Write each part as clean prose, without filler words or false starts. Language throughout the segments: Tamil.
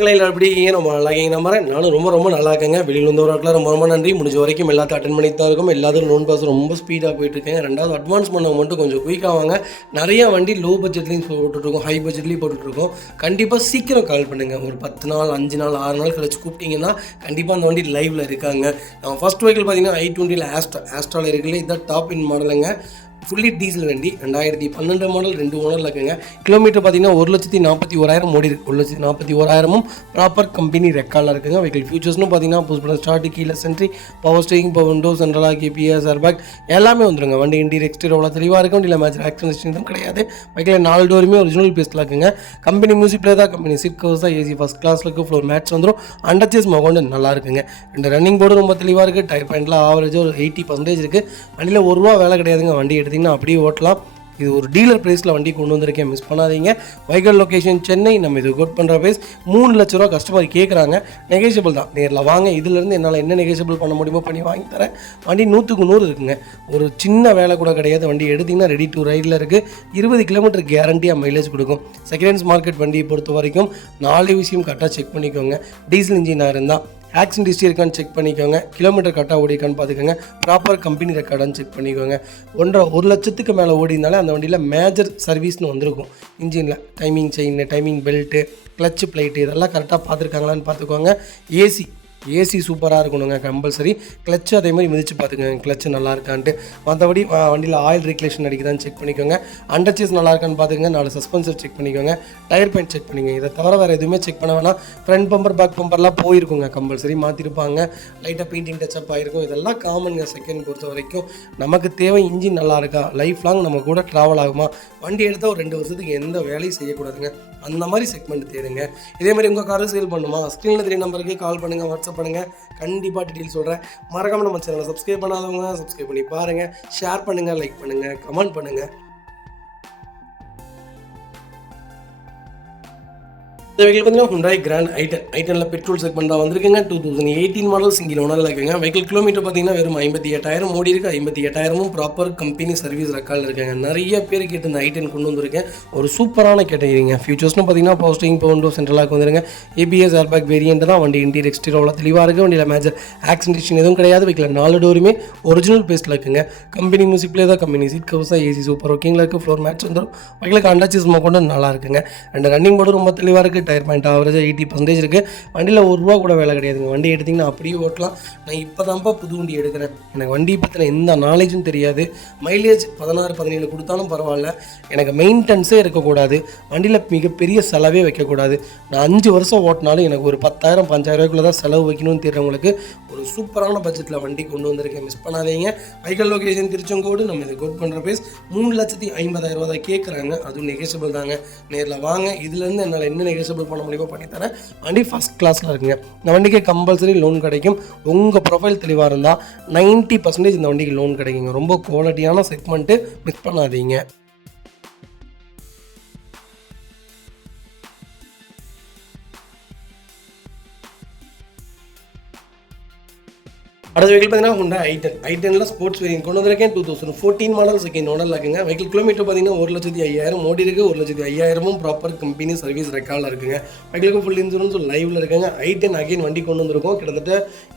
மக்களே எல்லாரும் எப்படி இருக்கீங்க? ரொம்ப நல்லா இருக்கீங்க நம்புறேன். நானும் ரொம்ப நல்லா இருக்கேங்க. வெளியில் வந்தவர்களுக்கு ரொம்ப நன்றி. முடிஞ்ச வரைக்கும் எல்லாத்தையும் அட்டன் பண்ணி தான் இருக்கும். எல்லாத்துக்கும் லோன் பாஸ் ரொம்ப ஸ்பீடாக போயிட்டு இருக்கேன். ரெண்டாவது அட்வான்ஸ் பண்ண மட்டும் கொஞ்சம் குயிக்காக வாங்க. நிறைய வண்டி லோ பட்ஜெட்லேயும் போட்டுட்ருக்கோம், ஹை பட்ஜெட்லேயும் போட்டுட்ருக்கோம். கண்டிப்பாக சீக்கிரம் கால் பண்ணுங்கள். ஒரு 10 நாள் 5 நாள் 6 நாள் கழிச்சு கூப்பிட்டீங்கன்னா கண்டிப்பாக அந்த வண்டி லைவில் இருக்காங்க. நம்ம ஃபஸ்ட் வெஹிக்கிள் பார்த்தீங்கன்னா i20 ஆஸ்ட்ராவில் இருக்குல்ல, இதுதான் டாப் இன் மாடலுங்க. ஃபுல்லி டீசல் வண்டி 2012 மாடல் 2 ஓனரில் இருக்குங்க. கிலோமீட்டர் பார்த்தீங்கன்னா 1,41,000 ஓடி இருக்குது. 1,41,000 ப்ராப்பர் கம்பெனி ரெக்கார்டில் இருக்குங்க. வெஹிக்கிள் ஃபியூச்சர்ஸ்னு பார்த்தீங்கன்னா புஷ் பண்ண start, keyless entry, power steering, power window, central lock KBS, airbag எல்லாமே வந்துருங்க. வண்டி இன்டீரியர் எக்ஸ்டீரியர் அவ்வளோ தெளிவாக இருக்கும். இல்லை மேட்ச் ஆக்சிடென்ட் எதுவும் கிடையாது. வெஹிக்கில் 4 டோருமே ஒரிஜினல் பேஸ்ட்டில் இருக்குங்க. கம்பெனி மியூசிக் பிளே தான், கம்பெனி சீட் கவர்ஸ் தான், ஏசி ஃபஸ்ட் கிளாஸில் இருக்குது. ஃப்ளோர் மேட்ச் வந்துடும். அண்டர்ச்சேஸ் மகோண்டு நல்லா இருக்குங்க. ரெண்டு ரன்னிங் போர்டு ரொம்ப தெளிவாக இருக்குது. டயர் பாயிண்ட்லாம் ஆவரேஜாக ஒரு 80% இருக்குது. வண்டியில் ₹1 வேலை கிடையாதுங்க. வண்டி எடுத்திங்கன்னா அப்படியே ஓட்டலாம். இது ஒரு டீலர் ப்ரைஸில் வண்டி கொண்டு வந்திருக்கேன், மிஸ் பண்ணாதீங்க. Vehicle location Chennai. நம்ம இது கோட் பண்ணுற ப்ரைஸ் 3 லட்ச ரூபா. கஸ்டமர் கேட்குறாங்க, நெகோஷியபிள் தான். நேரில் வாங்க, இதிலேருந்து என்னால் என்ன நெகோஷியபிள் பண்ண முடியுமோ பண்ணி வாங்கி தரேன். வண்டி 100க்கு 100 இருக்குங்க. ஒரு சின்ன வேலை கூட கிடையாது. வண்டி எடுத்திங்கன்னா ரெடி டு ரைடில் இருக்குது. 20 கிலோமீட்டர் கேரண்டியாக மைலேஜ் கொடுக்கும். செகண்ட் ஹேண்ட்ஸ் மார்க்கெட் வண்டியை பொறுத்த வரைக்கும் 4 விஷயம் கரெக்டாக செக் பண்ணிக்கோங்க. டீசல் இன்ஜினாக இருந்தால் ஆக்சிடென்ட் ஹிஸ்ட்ரி இருக்கான்னு செக் பண்ணிக்கோங்க. கிலோமீட்டர் கரெக்டாக ஓடிக்கான்னு பார்த்துக்கோங்க. ப்ராப்பர் கம்பெனி ரெக்கார்டான்னு செக் பண்ணிக்கோங்க. 1 லட்சத்துக்கு மேலே ஓடினாலே அந்த வண்டியில் மேஜர் சர்வீஸ்னு வந்திருக்கும். இன்ஜினில் timing chain, timing belt, clutch plate இதெல்லாம் கரெக்டாக பார்த்துருக்காங்களான்னு பார்த்துக்கோங்க. ஏசி சூப்பராக இருக்கணுங்க கம்பல்சரி. கிளச்சு அதே மாதிரி மிதித்து பார்த்துக்கோங்க, கிளச்சு நல்லா இருக்கான்ட்டு. மற்றபடி வண்டியில் ஆயில் ரீக்லேஷன் அடிக்குதான்னு செக் பண்ணிக்கோங்க. அண்டர்ச்சேஸ் நல்லா இருக்கான்னு பார்த்துக்கோங்க. 4 சஸ்பென்சர் செக் பண்ணிக்கோங்க. டயர் பாயிண்ட் செக் பண்ணிக்கோங்க. இதை தவிர வேறு எதுவுமே செக் பண்ண வேணாம். ஃப்ரண்ட் பம்பர், பேக் பம்பர்லாம் போயிருக்குங்க, கம்பல்சரி மாற்றிருப்பாங்க. லைட்டாக பெயிண்டிங் டச்சப் ஆகிருக்கும். இதெல்லாம் காமனுங்க. செகண்ட் பொறுத்த வரைக்கும் நமக்கு தேவை இன்ஜின் நல்லா இருக்கா, லைஃப் லாங் நம்ம கூட ட்ராவல் ஆகுமா. வண்டி எடுத்தால் ஒரு 2 வருஷத்துக்கு எந்த வேலையும் செய்யக்கூடாதுங்க. அந்த மாதிரி செக்மெண்ட் தேடுங்க. இதே மாதிரி உங்கள் காரை சேல் பண்ணுமா, ஸ்க்ரீனில் 3 நம்பருக்கு கால் பண்ணுங்கள், வாட்ஸ்அப் பண்ணுங்கள். கண்டிப்பாக டீட்டெயில் சொல்கிறேன். மறக்காமல் நம்ம சேனலை சப்ஸ்கிரைப் பண்ணாதவங்க சப்ஸ்கிரைப் பண்ணி பாருங்கள். ஷேர் பண்ணுங்கள், லைக் பண்ணுங்கள், கமெண்ட் பண்ணுங்கள். இந்த வெஹிக்கிள் பார்த்தீங்கன்னா Hyundai Grand i10 petrol segment தான் வந்திருக்குங்க. 2018 மாடல் சிங்கிள் ஓனரில் இருக்குங்க. வெஹிக்கிள் கிலோமீட்டர் பார்த்தீங்கன்னா வெறும் 58,000 ஓடி இருக்குது. 58,000 ப்ராப்பர் கம்பெனி சர்வீஸ் ரெக்கார்டில் இருக்காங்க. நிறைய பேர் கேட்டு இந்த i10 கொண்டு வந்திருக்கேன். ஒரு சூப்பரான கேட்டகிரிங்க. ஃபியூச்சர்ஸ்னு பார்த்தீங்கன்னா பவர் ஸ்டீரிங், பவர் விண்டோ, சென்ட்ரலாக வந்துருங்க. ஏபிஎஸ், ஏர்பேக் வேரியன்ட் தான். வண்டி இன்டீரியர் எக்ஸ்டீரியர் அவ்வளோ தெளிவாக இருக்குது. வண்டியில் மேஜர் ஆக்சிடென்ட் எதுவும் கிடையாது. வெஹிக்கில் 4 டோருமே ஒரிஜினல் பேஸ்ட்டில் இருக்குங்க. கம்பெனி மியூசிக் பிளே தான், கம்பெனி சீட் கவர்ஸ் தான், ஏசி சூப்பர் ஒர்க்கிங்கில் இருக்குது. ஃப்ளோர் மேட்ச் வந்துடும். வெஹிக்கிலுக்கு அண்டர்ச்சேஸ் கொண்டு நல்லா இருக்குங்க. 2 ரன்னிங் போர்டு ரொம்ப தெளிவாக இருக்குது. டயர் பாயிண்ட் ஆவரேஜாக 80% இருக்குது. வண்டியில் ₹1 கூட வேலை கிடையாதுங்க. வண்டி எடுத்திங்கன்னா அப்படியே ஓட்டலாம். நான் இப்போ தான்ப்பா புது வண்டி எடுக்கிறேன், எனக்கு வண்டி பற்றின எந்த நாலேஜும் தெரியாது. மைலேஜ் 16-17 கொடுத்தாலும் பரவாயில்ல, எனக்கு மெயின்டெனன்ஸே இருக்கக்கூடாது. வண்டியில் மிகப்பெரிய செலவே வைக்கக்கூடாது. நான் 5 வருஷம் ஓட்டினாலும் எனக்கு ஒரு 10,000 5,000 தான் செலவு வைக்கணும்னு தெரிஞ்சவங்களுக்கு ஒரு சூப்பரான பட்ஜெட்டில் வண்டி கொண்டு வந்திருக்கேன், மிஸ் பண்ணாதீங்க. Vehicle location Tiruchengode. நம்ம இதை கோட் பண்ணுற ப்ரைஸ் 3,50,000 தான் கேட்குறாங்க. அதுவும் நெகோஷியபிள் தாங்க. நேரில் வாங்க, இதுலேருந்து என்னால் என்ன நெகோஷியபிள் பண்ண முடியுமோ பண்ணி தரேன். வண்டி ஃபஸ்ட் கிளாஸில் இருக்குங்க. இந்த வண்டிக்கு கம்பல்சரி லோன் கிடைக்கும். உங்கள் ப்ரொஃபைல் தெளிவாக இருந்தால் 90% இந்த வண்டிக்கு லோன் கிடைக்குங்க. ரொம்ப குவாலிட்டியான செக்மெண்ட்டு, மிஸ் பண்ணாதீங்க. அடுத்த வெஹிக்கிள் பார்த்தீங்கன்னா Hyundai i10 ஸ்போர்ட்ஸ் வேரியன்ட் கொண்டு வந்திருக்கேன். 2014 மாடல் செகண்ட் ஓனரில் இருக்குங்க. வெஹிக்கிள் கிலோமீட்டர் பார்த்தீங்கன்னா 1,05,000 ஓடி இருக்குது. 1,05,000 ப்ராப்பர் கம்பெனி சர்வீஸ் ரெக்கார்டில் இருக்குங்க. வெஹிக்கிளுக்கு ஃபுல் இன்சூரன்ஸ் லைவில் இருக்குங்க. i10 அகைன் வண்டி கொண்டு வந்திருக்கோம். கிட்டத்தட்ட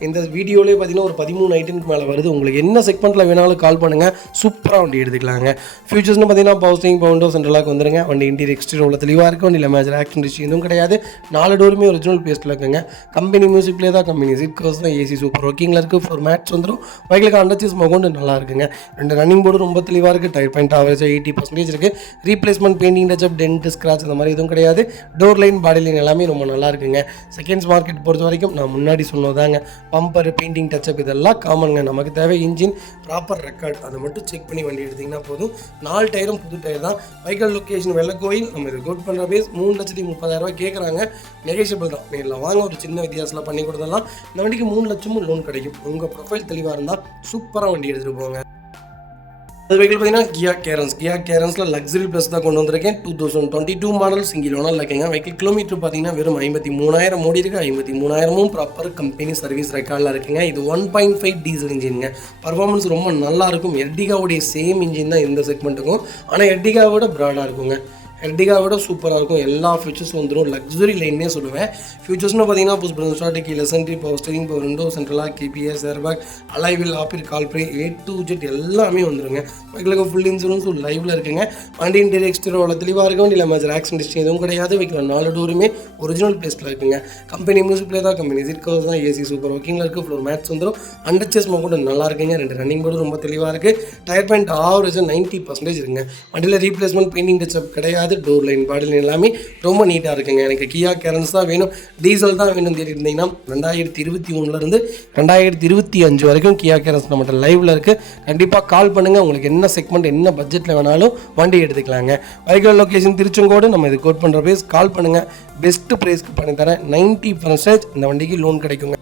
இந்த வீடியோலேயே பார்த்தீங்கன்னா ஒரு 13 i10க்கு மேலே வருது. உங்களுக்கு என்ன செக்மெண்ட்டில் வேணாலும் கால் பண்ணுங்கள், சூப்பராக வண்டி எடுத்துக்கலாங்க. ஃபியூச்சர்ஸ்னு பார்த்தீங்கன்னா பவர் ஸ்டீரிங், பவர் விண்டோ, சென்ட்ரலாக வந்துருங்க. வண்டி இன்டீரியர் எக்ஸ்டீரியர் உள்ள தெளிவாக இருக்குது. வண்டியில் மேஜர் ஆக்சிடென்ட் எதுவும் கிடையாது. 4 டோருமே ஒரிஜினல் பேஸ்ட்டில் இருக்குங்க. கம்பெனி மியூசிக் பிளே தான், கம்பெனி சீட் கவர்ஸ் தான், ஏசி சூப்பர் ஒர்க்கிங்கில் இருக்குது. ஃப்ளோர் மேட்ச் வந்துடும். வெஹிக்கிளுக்கு அண்டர்ச்சேஸ் கொண்டு நல்லா இருக்குங்க. 2 ரன்னிங் போர்டு ரொம்ப தெளிவாக இருக்குது. டயர் பாயிண்ட் ஆவரேஜாக 80% இருக்குது. Replacement, painting touch up, dent, scratch அந்த மாதிரி எதுவும் கிடையாது. டோர் லைன், பாடி லைன் எல்லாமே ரொம்ப நல்லா இருக்குங்க. செகண்ட்ஸ் மார்க்கெட் பொறுத்த வரைக்கும் நான் முன்னாடி சொன்னதாங்க, பம்பர், பெயிண்டிங் டச்சப் இதெல்லாம் காமனுங்க. நமக்கு தேவை இன்ஜின் ப்ராப்பர் ரெக்கார்ட், அதை மட்டும் செக் பண்ணி வண்டி எடுத்திங்கன்னா போதும். 4 டயரும் புது டயர் தான். Vehicle location Vellakoil. நம்ம இது கோட் பண்ணுற பேஸ் 3,30,000 கேட்குறாங்க. நெகோஷியபிள் தான். நேரில் வாங்க, ஒரு சின்ன வித்தியாசத்தில் பண்ணி கொடுத்துடலாம். இந்த வண்டிக்கு 3 லட்சமும் லோன் கிடைக்கும். உங்கள் ப்ரொஃபைல் தெளிவாக இருந்தால் சூப்பராக வண்டி எடுத்துகிட்டு போங்க. அது வெஹிக்கிள் பார்த்தீங்கன்னா கியா கேரன்ஸில் லக்ஸரி ப்ளஸ் தான் கொண்டு வந்திருக்கேன். 2022 மாடல் சிங்கிள் ஓனரில் இருக்குங்க. வெஹிக்கிள் கிலோமீட்டர் பார்த்தீங்கன்னா வெறும் 53,000 ஓடி இருக்குது. 53,000 ப்ராப்பர் கம்பெனி சர்வீஸ் ரெக்கார்டில் இருக்குங்க. இது 1.5 டீசல் இன்ஜினுங்க. பர்ஃபார்மன்ஸ் ரொம்ப நல்லாயிருக்கும். எர்டிகாவுடைய சேம் இன்ஜின் தான் இந்த செக்மெண்ட்டுக்கும், ஆனால் எர்டிகாவோட ப்ராடாக இருக்குங்க. எர்டிகா விட சூப்பராக இருக்கும். எல்லா ஃபியூச்சர்ஸும் வந்துடும். லக்ஸுரி லைன்னே சொல்லுவேன். ஃபியூச்சர்ஸ்னு பார்த்தீங்கன்னா push button start, keyless entry, power steering, power window, central lock, KBS, airbag, alloy wheel, Apple CarPlay, A to Z எல்லாமே வந்துருங்க. பைக்கில் ஃபுல் இன்சூரன்ஸும் லைவில் இருக்குங்க. வண்டி இன்டீரியர் எக்ஸ்டீரியர் தெளிவாக இருக்கும். இல்லை மேஜர் ஆக்சிடென்ட் ஹிஸ்ட்ரி எதுவும் கிடையாது. வைக்கல 4 டோருமே ஒரிஜினல் பிளேஸில் இருக்குங்க. கம்பெனி மியூசிக் பிளே தான், கம்பெனி சீட் கவர்ஸ் தான், ஏசி சூப்பர் ஒர்க்கிங்கில் இருக்குது. ஃப்ளோர் மேட்ஸ் வந்துடும். அண்டர்ச்சேஸ் கூட நல்லா இருக்குங்க. 2 ரன்னிங் போர்டு ரொம்ப தெளிவாக இருக்குது. டயர் பாயிண்ட் ஆவரேஜாக 90% இருக்குங்க. வண்டியில் ரீப்ளேஸ்மெண்ட் பெயிண்டிங் டச்சப் கிடையாது. டோர் லைன் பாடி லைன் எல்லாமே ரொம்ப நீட்டாக இருக்குங்க. எனக்கு கியா கேரன்ஸ் தான் வேணும், டீசல் தான் வேணும் தேடி இருந்தீங்கன்னா 2023 2025 வரைக்கும் கியா கேரன்ஸ் நம்மகிட்ட லைவில் இருக்குது. கண்டிப்பாக கால் பண்ணுங்கள். உங்களுக்கு என்ன செக்மெண்ட் என்ன பட்ஜெட்டில் வேணாலும் வண்டி எடுத்துக்கலாங்க. வைக்கல் லொக்கேஷன் திருச்செங்கோடு. நம்ம இது கோட் பண்ணுற ப்ரைஸ் கால் பண்ணுங்கள். பெஸ்ட்டு ப்ரைஸ்க்கு பண்ணி தரேன். 90% இந்த வண்டிக்கு லோன் கிடைக்குங்க.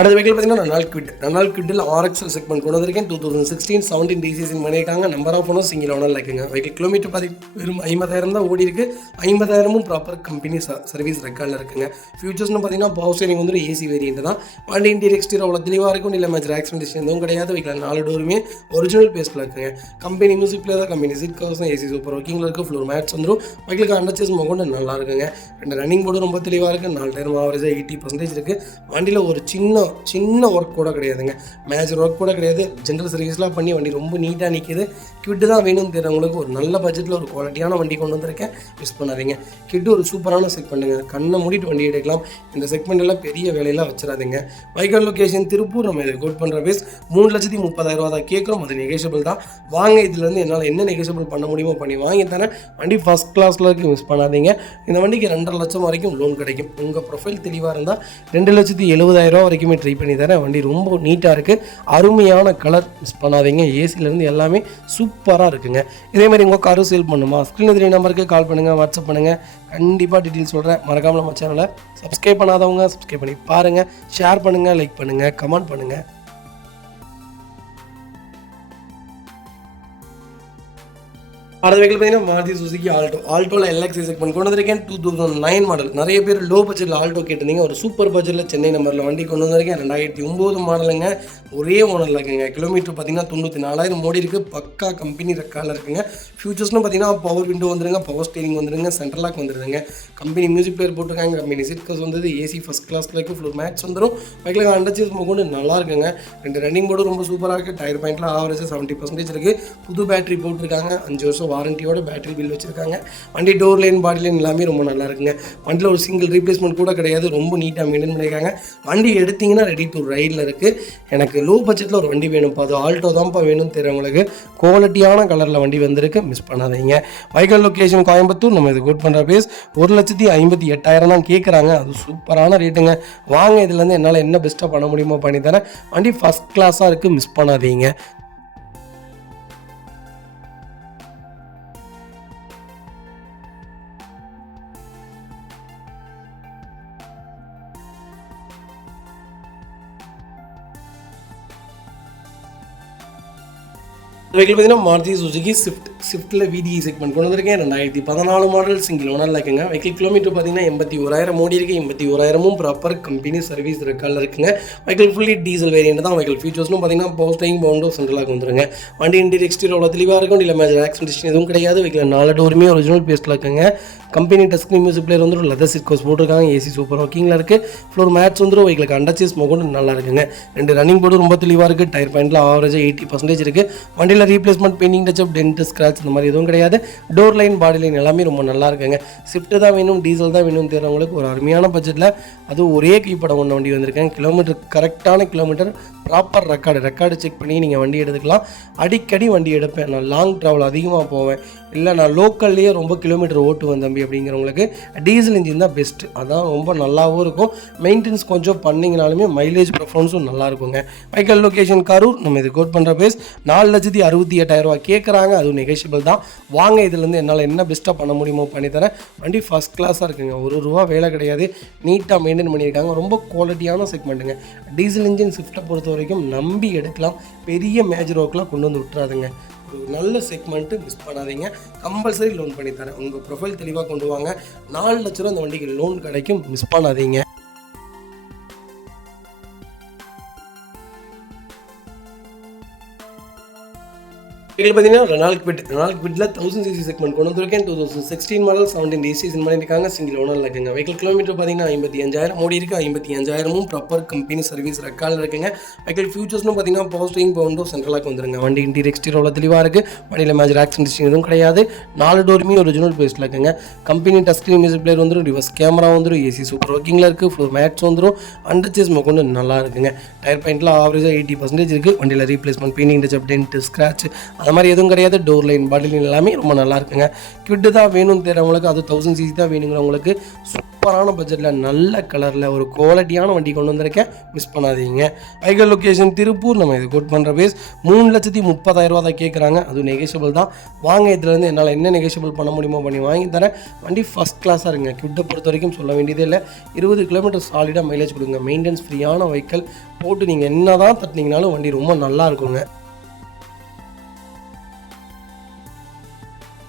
அடுத்த வெஹிக்கிள் பார்த்தீங்கன்னா ரெனால்ட் குவிட்டில் RXL செக்மெண்ட் கொண்டு வந்திருக்கேன். 2016 17 டிசிசின் பண்ணியிருக்காங்க. நம்பர் ஆஃப் ஒன்றும் சிங்கிள் ஓனர் இருக்குங்க. வெஹிக்கிள் கிலோமீட்டர் வெறும் 50,000 தான் ஓடி இருக்குது. 50,000 ப்ராப்பர் கம்பெனி சர்வீஸ் ரெக்கார்டில் இருக்குங்க. ஃபியூச்சர்ஸ்னு பார்த்தீங்கன்னா பவர் ஸ்டீரிங் வந்து ஏசி வேரியன்ட் தான். வண்டி இன்டீரியர் எக்ஸ்டீரியர் அவ்வளோ தெளிவாக இருக்கும். இல்லை மேஜர் ஆக்சிடென்ட் எதுவும் கிடையாது. வெஹிக்கிள் 4 டோருமே ஒரிஜினல் பேஸில் இருக்குங்க. கம்பெனி மியூசிக் பிளே தான், கம்பெனி சீட் கவர்ஸ் தான், ஏசி சூப்பர் ஒர்க்கிங்கில் இருக்குது. ஃப்ளோர் மேட்ஸ் வந்துடும். வெஹிக்கிளுக்கு அண்டர்ச்சேஸ் கொண்டு நல்லா இருக்குங்க. 2 ரன்னிங் போர்டு ரொம்ப தெளிவாக இருக்குது. 4 டயர் ஆவரேஜாக 80% இருக்குது. வண்டியில் ஒரு சின்ன ஒர்க் கூட கிடையாதுங்க. மேஜர் ஒர்க் கூட கிடையாது. ஜென்ரல் சர்வீஸ்லாம் பண்ணி வண்டி ரொம்ப நீட்டாக நிற்கிது. கிட்டு தான் வேணும்னு தெரிஞ்சவங்களுக்கு ஒரு நல்ல பட்ஜெட்டில் ஒரு குவாலிட்டியான வண்டி கொண்டு வந்திருக்கேன். மிஸ் பண்ணாதீங்க. கிட்டு ஒரு சூப்பரான செக்மெண்ட்டுங்க. கண்ணை மூடிட்டு வண்டி எடுக்கலாம். இந்த செக்மெண்ட்டெல்லாம் பெரிய வேலையெல்லாம் வச்சிடாதீங்க. வைக்கல் லொக்கேஷன் திருப்பூர். நம்ம இதை கோட் பண்ணுற பேஸ் 3,30,000 தான் கேட்குறோம். அது நெகோஷியபிள் தான். வாங்க, இதுலேருந்து என்னால் என்ன நெகோஷியபிள் பண்ண முடியுமோ பண்ணி வாங்கி தரேன். வண்டி ஃபஸ்ட் கிளாஸில் இருக்குது. மிஸ் பண்ணாதீங்க. இந்த வண்டிக்கு 2.5 லட்சம் வரைக்கும் லோன் கிடைக்கும். உங்கள் ப்ரொஃபைல் தெளிவாக இருந்தால் 2,70,000 வரைக்குமே ட்ரை பண்ணி தரேன். வண்டி ரொம்ப நீட்டாக இருக்குது. அருமையான கலர். மிஸ் பண்ணாதீங்க. ஏசிலேருந்து எல்லாமே சூப்பராக இருக்குங்க. இதேமாதிரி உங்கள் காரும் சேல் பண்ணுமா? ஸ்க்ரீன் 3 நம்பருக்கு கால் பண்ணுங்கள், வாட்ஸ்அப் பண்ணுங்கள். கண்டிப்பாக டீட்டெயில்ஸ் சொல்கிறேன். மறக்காமல் நம்ம சேனலை சப்ஸ்கிரைப் பண்ணாதவங்க சப்ஸ்கிரைப் பண்ணி பாருங்கள். ஷேர் பண்ணுங்கள், லைக் பண்ணுங்கள், கமெண்ட் பண்ணுங்கள். அடுத்த வெஹிக்கிள் பார்த்தீங்கன்னா மாருதி சுசுகி ஆல்டோவில் LXI செக்மெண்ட் கொண்டு வந்திருக்கேன். 2009 மாடல். நிறைய பேர் லோ பட்ஜெட்டில் ஆல்டோ கேட்டிருந்தீங்க. ஒரு சூப்பர் பட்ஜெட்டில் சென்னை நம்பரில் வண்டி கொண்டு வந்திருக்கேன். 2009 மாடலுங்க. ஒரே ஓனரில் இருக்குங்க. கிலோமீட்டர் பார்த்தீங்கன்னா 94,000 ஓடி இருக்குது. பக்கா கம்பெனி ரெக்கார்டில் இருக்குங்க. ஃபியூச்சர்ஸ்னு பார்த்தீங்கன்னா பவர் விண்டோ வந்துருங்க, பவர் ஸ்டீரிங் வந்துருங்க, சென்ட்ரல் லாக் வந்துருங்க. கம்பெனி மியூசிக் பிளேயர் போட்டிருக்காங்க. கம்பெனி சீட் கவர்ஸ் வந்தது. ஏசி ஃபஸ்ட் கிளாஸில் இருக்குது. ஃப்ளோர் மேட்ச் வந்துடும். பைக்கில் அண்டர்ச்சேஸ் கொண்டு நல்லா இருக்குங்க. 2 ரன்னிங் போர்டு ரொம்ப சூப்பராக இருக்குது. டயர் பாயிண்ட்டில் ஆவரேஜாக 70% இருக்குது. புது பேட்டரி போட்டிருக்காங்க. 5 வருஷம் வாரண்டியோட பேட்டரி பில் வச்சிருக்காங்க. வண்டி டோர் லைன் பாடி லைன் எல்லாமே ரொம்ப நல்லா இருக்குங்க. வண்டியில் ஒரு சிங்கிள் ரீப்ளேஸ்மெண்ட் கூட கிடையாது. ரொம்ப நீட்டாக மெயின்டைன் பண்ணியிருக்காங்க. வண்டி எடுத்திங்கன்னா ரெடி டு ரைடில் இருக்குது. எனக்கு லோ பட்ஜெட்டில் ஒரு வண்டி வேணும்ப்பா, அது ஆல்டோ தான்ப்பா வேணும்னு தெரியுறவங்களுக்கு குவாலிட்டியான கலரில் வண்டி வந்திருக்கு. மிஸ் பண்ணாதீங்க. வைக்கல் லொக்கேஷன் கோயம்புத்தூர். நம்ம இது கோட் பண்ணுற பேஸ் 1,58,000 தான் கேட்குறாங்க. அது சூப்பரான ரேட்டுங்க. வாங்க, இதுலேருந்து என்னால் என்ன பெஸ்ட்டாக பண்ண முடியுமோ பண்ணி தரேன். வண்டி ஃபஸ்ட் கிளாஸாக இருக்குது. மிஸ் பண்ணாதீங்க. வெஹிக்கிள் பார்த்தீங்கன்னா மாருதி சுசுகி ஸ்விஃப்ட்டில் VDI செக்மெண்ட் கொண்டு வந்திருக்கேன். 2014 மாடல் சிங்கிள் ஓனரில் இருக்குங்க. வெஹிக்கிள் கிலோமீட்டர் பார்த்தீங்கன்னா 81,000 ஓடி இருக்குது. 81,000 ப்ராப்பர் கம்பெனி சர்வீஸ் ரெக்கார்டில் இருக்குங்க. வெஹிக்கிள் ஃபுல்லி டீசல் வேரியன்ட் தான். வெஹிக்கிள் ஃபீச்சர்ஸ்னு பார்த்தீங்கன்னா பவர் ஸ்டீரிங், பவுண்டோ, சென்ட்ரலாக வந்துருங்க. வண்டி இன்டீரியர் எக்ஸ்டீரியர் அவ்வளோ தெளிவாக இருக்கும். இல்லை மேஜர் ஆக்சிடென்ட் எதுவும் கிடையாது. வெஹிக்கிள் 4 டோருமே ஒரிஜினல் பேஸ்ட்டில் இருக்குங்க. கம்பெனி டஸ்க்ரீன் மியூசிக் பிளேயர் வந்துடும். லெதர் சீட் கவர்ஸ் போட்டிருக்காங்க. ஏசி சூப்பர் ஒர்க்கிங்கில் இருக்குது. ஃப்ளோர் மேட்ச் வந்துடும். வெஹிக்கிளுக்கு அண்டர்ச்சேஸ் கொண்டு நல்லா இருக்குங்க. 2 ரன்னிங் போர்டு ரொம்ப தெளிவாக இருக்குது. டயர் பாயிண்ட்டில் ஆவரேஜாக 80% இருக்குது. வண்டியில் replacement painting touch up dent scratch இந்த மாதிரி எதுவும் கிடையாது. டோர் லைன் பாடி லைன் எல்லாமே ரொம்ப நல்லா இருக்குங்க. ஸ்விஃப்ட் தான் வேணும், டீசல் தான் வேணும்னு தெரிறவங்களுக்கு ஒரு அருமையான பட்ஜெட்டில் அது ஒரே கைப்படம் ஒன்று வண்டி வந்திருக்கேன். கிலோமீட்டர் கரெக்டான கிலோமீட்டர் ப்ராப்பர் ரெக்கார்டு செக் பண்ணி நீங்கள் வண்டி எடுத்துக்கலாம். அடிக்கடி வண்டி எடுப்பேன். நான் லாங் ட்ராவல் அதிகமாக போவேன். இல்லை நான் லோக்கல்லையே ரொம்ப கிலோமீட்டர் ஓட்டுவேன் தம்பி அப்படிங்கிறவங்களுக்கு டீசல் இன்ஜின் தான் பெஸ்ட்டு. அதான் ரொம்ப நல்லாவும் இருக்கும். மெயின்டெனன்ஸ் கொஞ்சம் பண்ணிங்கனாலுமே மைலேஜ் ப்ரெஃபரன்ஸும் நல்லா இருக்குங்க. வைக்கல் லொக்கேஷன் கரூர். நம்ம இது கோட் பண்ணுற பேஸ் 4,68,000 கேட்குறாங்க. அதுவும் நெகோஷியபிள் தான். வாங்க, இதுலேருந்து என்னால் என்ன பெஸ்ட்டாக பண்ண முடியுமோ பண்ணித்தரேன். வண்டி ஃபஸ்ட் கிளாஸாக இருக்குங்க. ₹1 வேலை கிடையாது. நீட்டாக மெயின்டைன் பண்ணியிருக்காங்க. ரொம்ப குவாலிட்டியான செக்மெண்ட்டுங்க. டீசல் இன்ஜின் ஸ்விஃப்ட்டை பொறுத்த வரைக்கும் நம்பி எடுக்கலாம். பெரிய மேஜர் ஒர்க்லாம் கொண்டு வந்து விட்டுறாதுங்க. ஒரு நல்ல செக்மெண்ட்டு. மிஸ் பண்ணாதீங்க. கம்பல்சரி லோன் பண்ணி தரேன். உங்கள் ப்ரொஃபைல் தெளிவாக கொண்டு வாங்க. 4 லட்ச ரூபா இந்த வண்டிக்கு லோன் கிடைக்கும். மிஸ் பண்ணாதீங்க. இதில் பார்த்தீங்கன்னா ரெனால்ட் குவிட்டில் 1000cc செக்மெண்ட் கொண்டு வந்திருக்கேன். 2016 மாடல் 17 டிசிஷன் பண்ணியிருக்காங்க. சிங்கிள் ஓனர் இருக்குங்க. வெஹிக்கிள் கிலோமீட்டர் பார்த்தீங்கன்னா 55,000 ஓடி இருக்குது. 55,000 ப்ராப்பர் கம்பெனி சர்வீஸ் ரெக்கார்டில் இருக்குங்க. வெஹிக்கிள் ஃபியூச்சர்ஸ்னு பார்த்தீங்கன்னா பவர் ஸ்டீரிங் பவுண்டோ சென்ட்ரலாக வந்துருங்க. வண்டி இன்டீரியர் எக்ஸ்டீரியர் தெளிவாக இருக்குது. வண்டியில் மேஜர் ஆக்சிடென்ட் எதுவும் கிடையாது. 4 டோருமே ஒரிஜினல் பேஸ்ட்டில் இருக்குங்க. Company touch screen music player வந்துடும். ரிவர்ஸ் கேமரா வந்துடும். ஏசி சூப்பர் ஒர்க்கிங்கில் இருக்குது. ஃப்ளோர் மேட்ஸ் வந்துடும். அண்டர் சேஸ் கொண்டு நல்லா இருக்குங்க. டயர் பாயிண்ட்டில் ஆவரேஜாக 80% இருக்குது. வண்டியில் replacement painting touch dent scratch அது மாதிரி எதுவும் கிடையாது. டோர் லைன் பாட்டில் எல்லாமே ரொம்ப நல்லா இருக்குங்க. கிட்டு தான் வேணும்னு தேடுறவங்களுக்கு, அது 1000cc தான் வேணுங்கிறவங்களுக்கு சூப்பரான பட்ஜெட்டில் நல்ல கலரில் ஒரு குவாலிட்டியான வண்டி கொண்டு வந்திருக்கேன். மிஸ் பண்ணாதீங்க. Vehicle location Tiruppur. நம்ம இது கோட் பண்ணுற பேஸ் 3,30,000 தான் கேட்குறாங்க. அது நெகோஷியபிள் தான். வாங்க, இதுலேருந்து என்னால் என்ன நெகோஷியபிள் பண்ண முடியுமோ பண்ணி வாங்கி தரேன். வண்டி ஃபஸ்ட் கிளாஸாக இருக்குங்க. கிட்ட பொறுத்த வரைக்கும் சொல்ல வேண்டியதே இல்லை. 20 கிலோமீட்டர் சாலிடாக மைலேஜ் கொடுங்க. மெயின்டெனன்ஸ் ஃப்ரீயான வெஹிக்கிள் போட்டு நீங்கள் என்ன தான் தட்டினீங்கனாலும் வண்டி ரொம்ப நல்லா இருக்குங்க.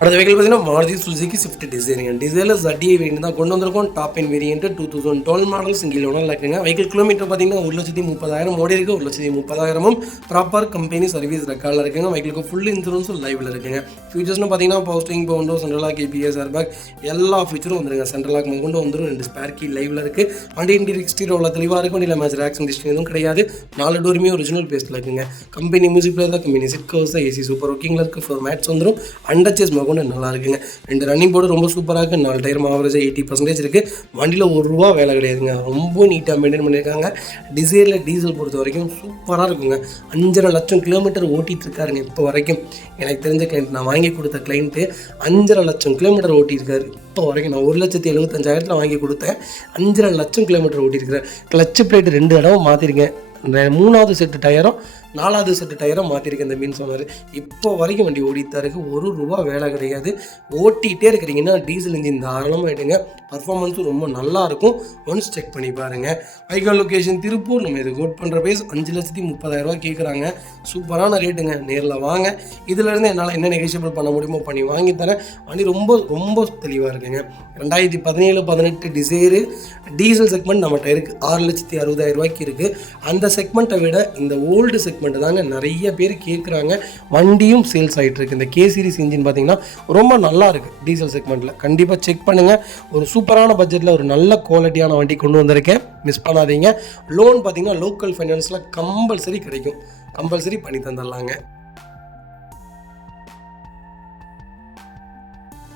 அடுத்த வெஹிக்கிள் பார்த்தீங்கன்னா மாருதி சுசுகி ஸ்விஃப்ட் டிசைருங்க. டிசைரில் ZDI வேரியன்ட் தான் கொண்டு வந்திருக்கோம். Top end variant 2012 model single owner இருக்குங்க. வெஹிக்கிள் கிலோமீட்டர் பார்த்தீங்கன்னா 1,30,000 ஓடி இருக்குது. 1,30,000 ப்ராப்பர் கம்பெனி சர்வீஸ் ரெக்கார்டில் இருக்குங்க. வெஹிக்கிளுக்கு ஃபுல் இன்சூரன்ஸும் லைவில் இருக்குங்க. ஃபியூச்சர்ஸ்னு பார்த்தீங்கன்னா power steering power window central lock ABS airbag எல்லா ஃபீச்சரும் வந்துருங்க. சென்ட்ரலாக் கொண்டு வந்துடும். 2 ஸ்பேர் கீ லைவில் இருக்குது. வண்டி இன்டீரியர் எக்ஸ்டீரியர் தெளிவாக இருக்கும். வண்டியில் மேஜர் ஆக்சிடென்ட் எதுவும் கிடையாது. 4 டோருமே ஒரிஜினல் பேஸ்ட்டில் இருக்குங்க. கம்பெனி மியூசிக் பிளேயர் தான். கம்பெனி சிட் கவர்ஸ் தான். ஏசி சூப்பர் ஒர்க்கிங்கில் இருக்குது. ஃப்ளோர் மேட்ஸ் வந்துடும். அண்டர் சேஸ் நல்லா இருக்குங்க. 2 ரன்னிங் போர்டு ரொம்ப சூப்பராக இருக்குது. 4 டயர் ஆவரேஜாக 80% இருக்குது. வண்டியில் ₹1 வேலை கிடையாதுங்க. ரொம்ப நீட்டாக மெயின்டைன் பண்ணியிருக்காங்க. டிசைரில் டீசல் பொறுத்த வரைக்கும் சூப்பராக இருக்குங்க. 5.5 லட்சம் கிலோமீட்டர் ஓட்டிகிட்டு இருக்காருங்க. இப்போ வரைக்கும் எனக்கு தெரிஞ்ச கிளைண்ட், நான் வாங்கி கொடுத்த கிளைண்ட்டு 5.5 லட்சம் கிலோமீட்டர் ஓட்டியிருக்காரு. இப்போ வரைக்கும் நான் 1,75,000 வாங்கி கொடுத்தேன். 5.5 லட்சம் கிலோமீட்டர் ஓட்டியிருக்கிறேன். கிளச்சு பிளேட் 2 தடவை மாற்றிருக்கேன். 3வது செட்டு டயரும் 4வது செட்டு டயரும் மாற்றிருக்கேன். இந்த மீன் சொன்னார். இப்போ வரைக்கும் வண்டி ஓடிட்டு தான் இருக்குது. ₹1 வேலை கிடையாது. ஓட்டிகிட்டே இருக்கிறீங்கன்னா டீசல் இன்ஜின் தாராளமாக ஆகிடுங்க. பர்ஃபார்மன்ஸும் ரொம்ப நல்லாயிருக்கும். ஒன்ஸ் செக் பண்ணி பாருங்கள். Vehicle location Tiruppur. நம்ம இது கோட் பண்ணுற பேஸ் 5,30,000 கேட்குறாங்க. சூப்பரான ரேட்டுங்க. நேரில் வாங்க. இதிலேருந்து என்னால் என்ன நெகோஷியபிள் பண்ண முடியுமோ பண்ணி வாங்கி தரேன். வண்டி ரொம்ப ரொம்ப தெளிவாக இருக்குங்க. 2017-18 டிசைரு டீசல் செக்மெண்ட் நம்மகிட்ட இருக்குது. 6,60,000 இருக்குது. அந்த செக்மெண்ட்டை விட இந்த ஓல்டு செக்மெண்ட் தாங்க நிறைய பேர் கேட்குறாங்க. வண்டியும் சேல்ஸ் ஆகிட்டு இருக்கு. இந்த K சீரிஸ் இன்ஜின் பார்த்தீங்கன்னா ரொம்ப நல்லா இருக்குது. டீசல் செக்மெண்ட்டில் கண்டிப்பாக செக் பண்ணுங்கள். ஒரு சூப்பரான பட்ஜெட்டில் ஒரு நல்ல குவாலிட்டியான வண்டி கொண்டு வந்திருக்கேன். மிஸ் பண்ணாதீங்க. லோன் பார்த்தீங்கன்னா லோக்கல் ஃபைனான்ஸில் கம்பல்சரி கிடைக்கும். கம்பல்சரி பண்ணி தந்துடலாங்க.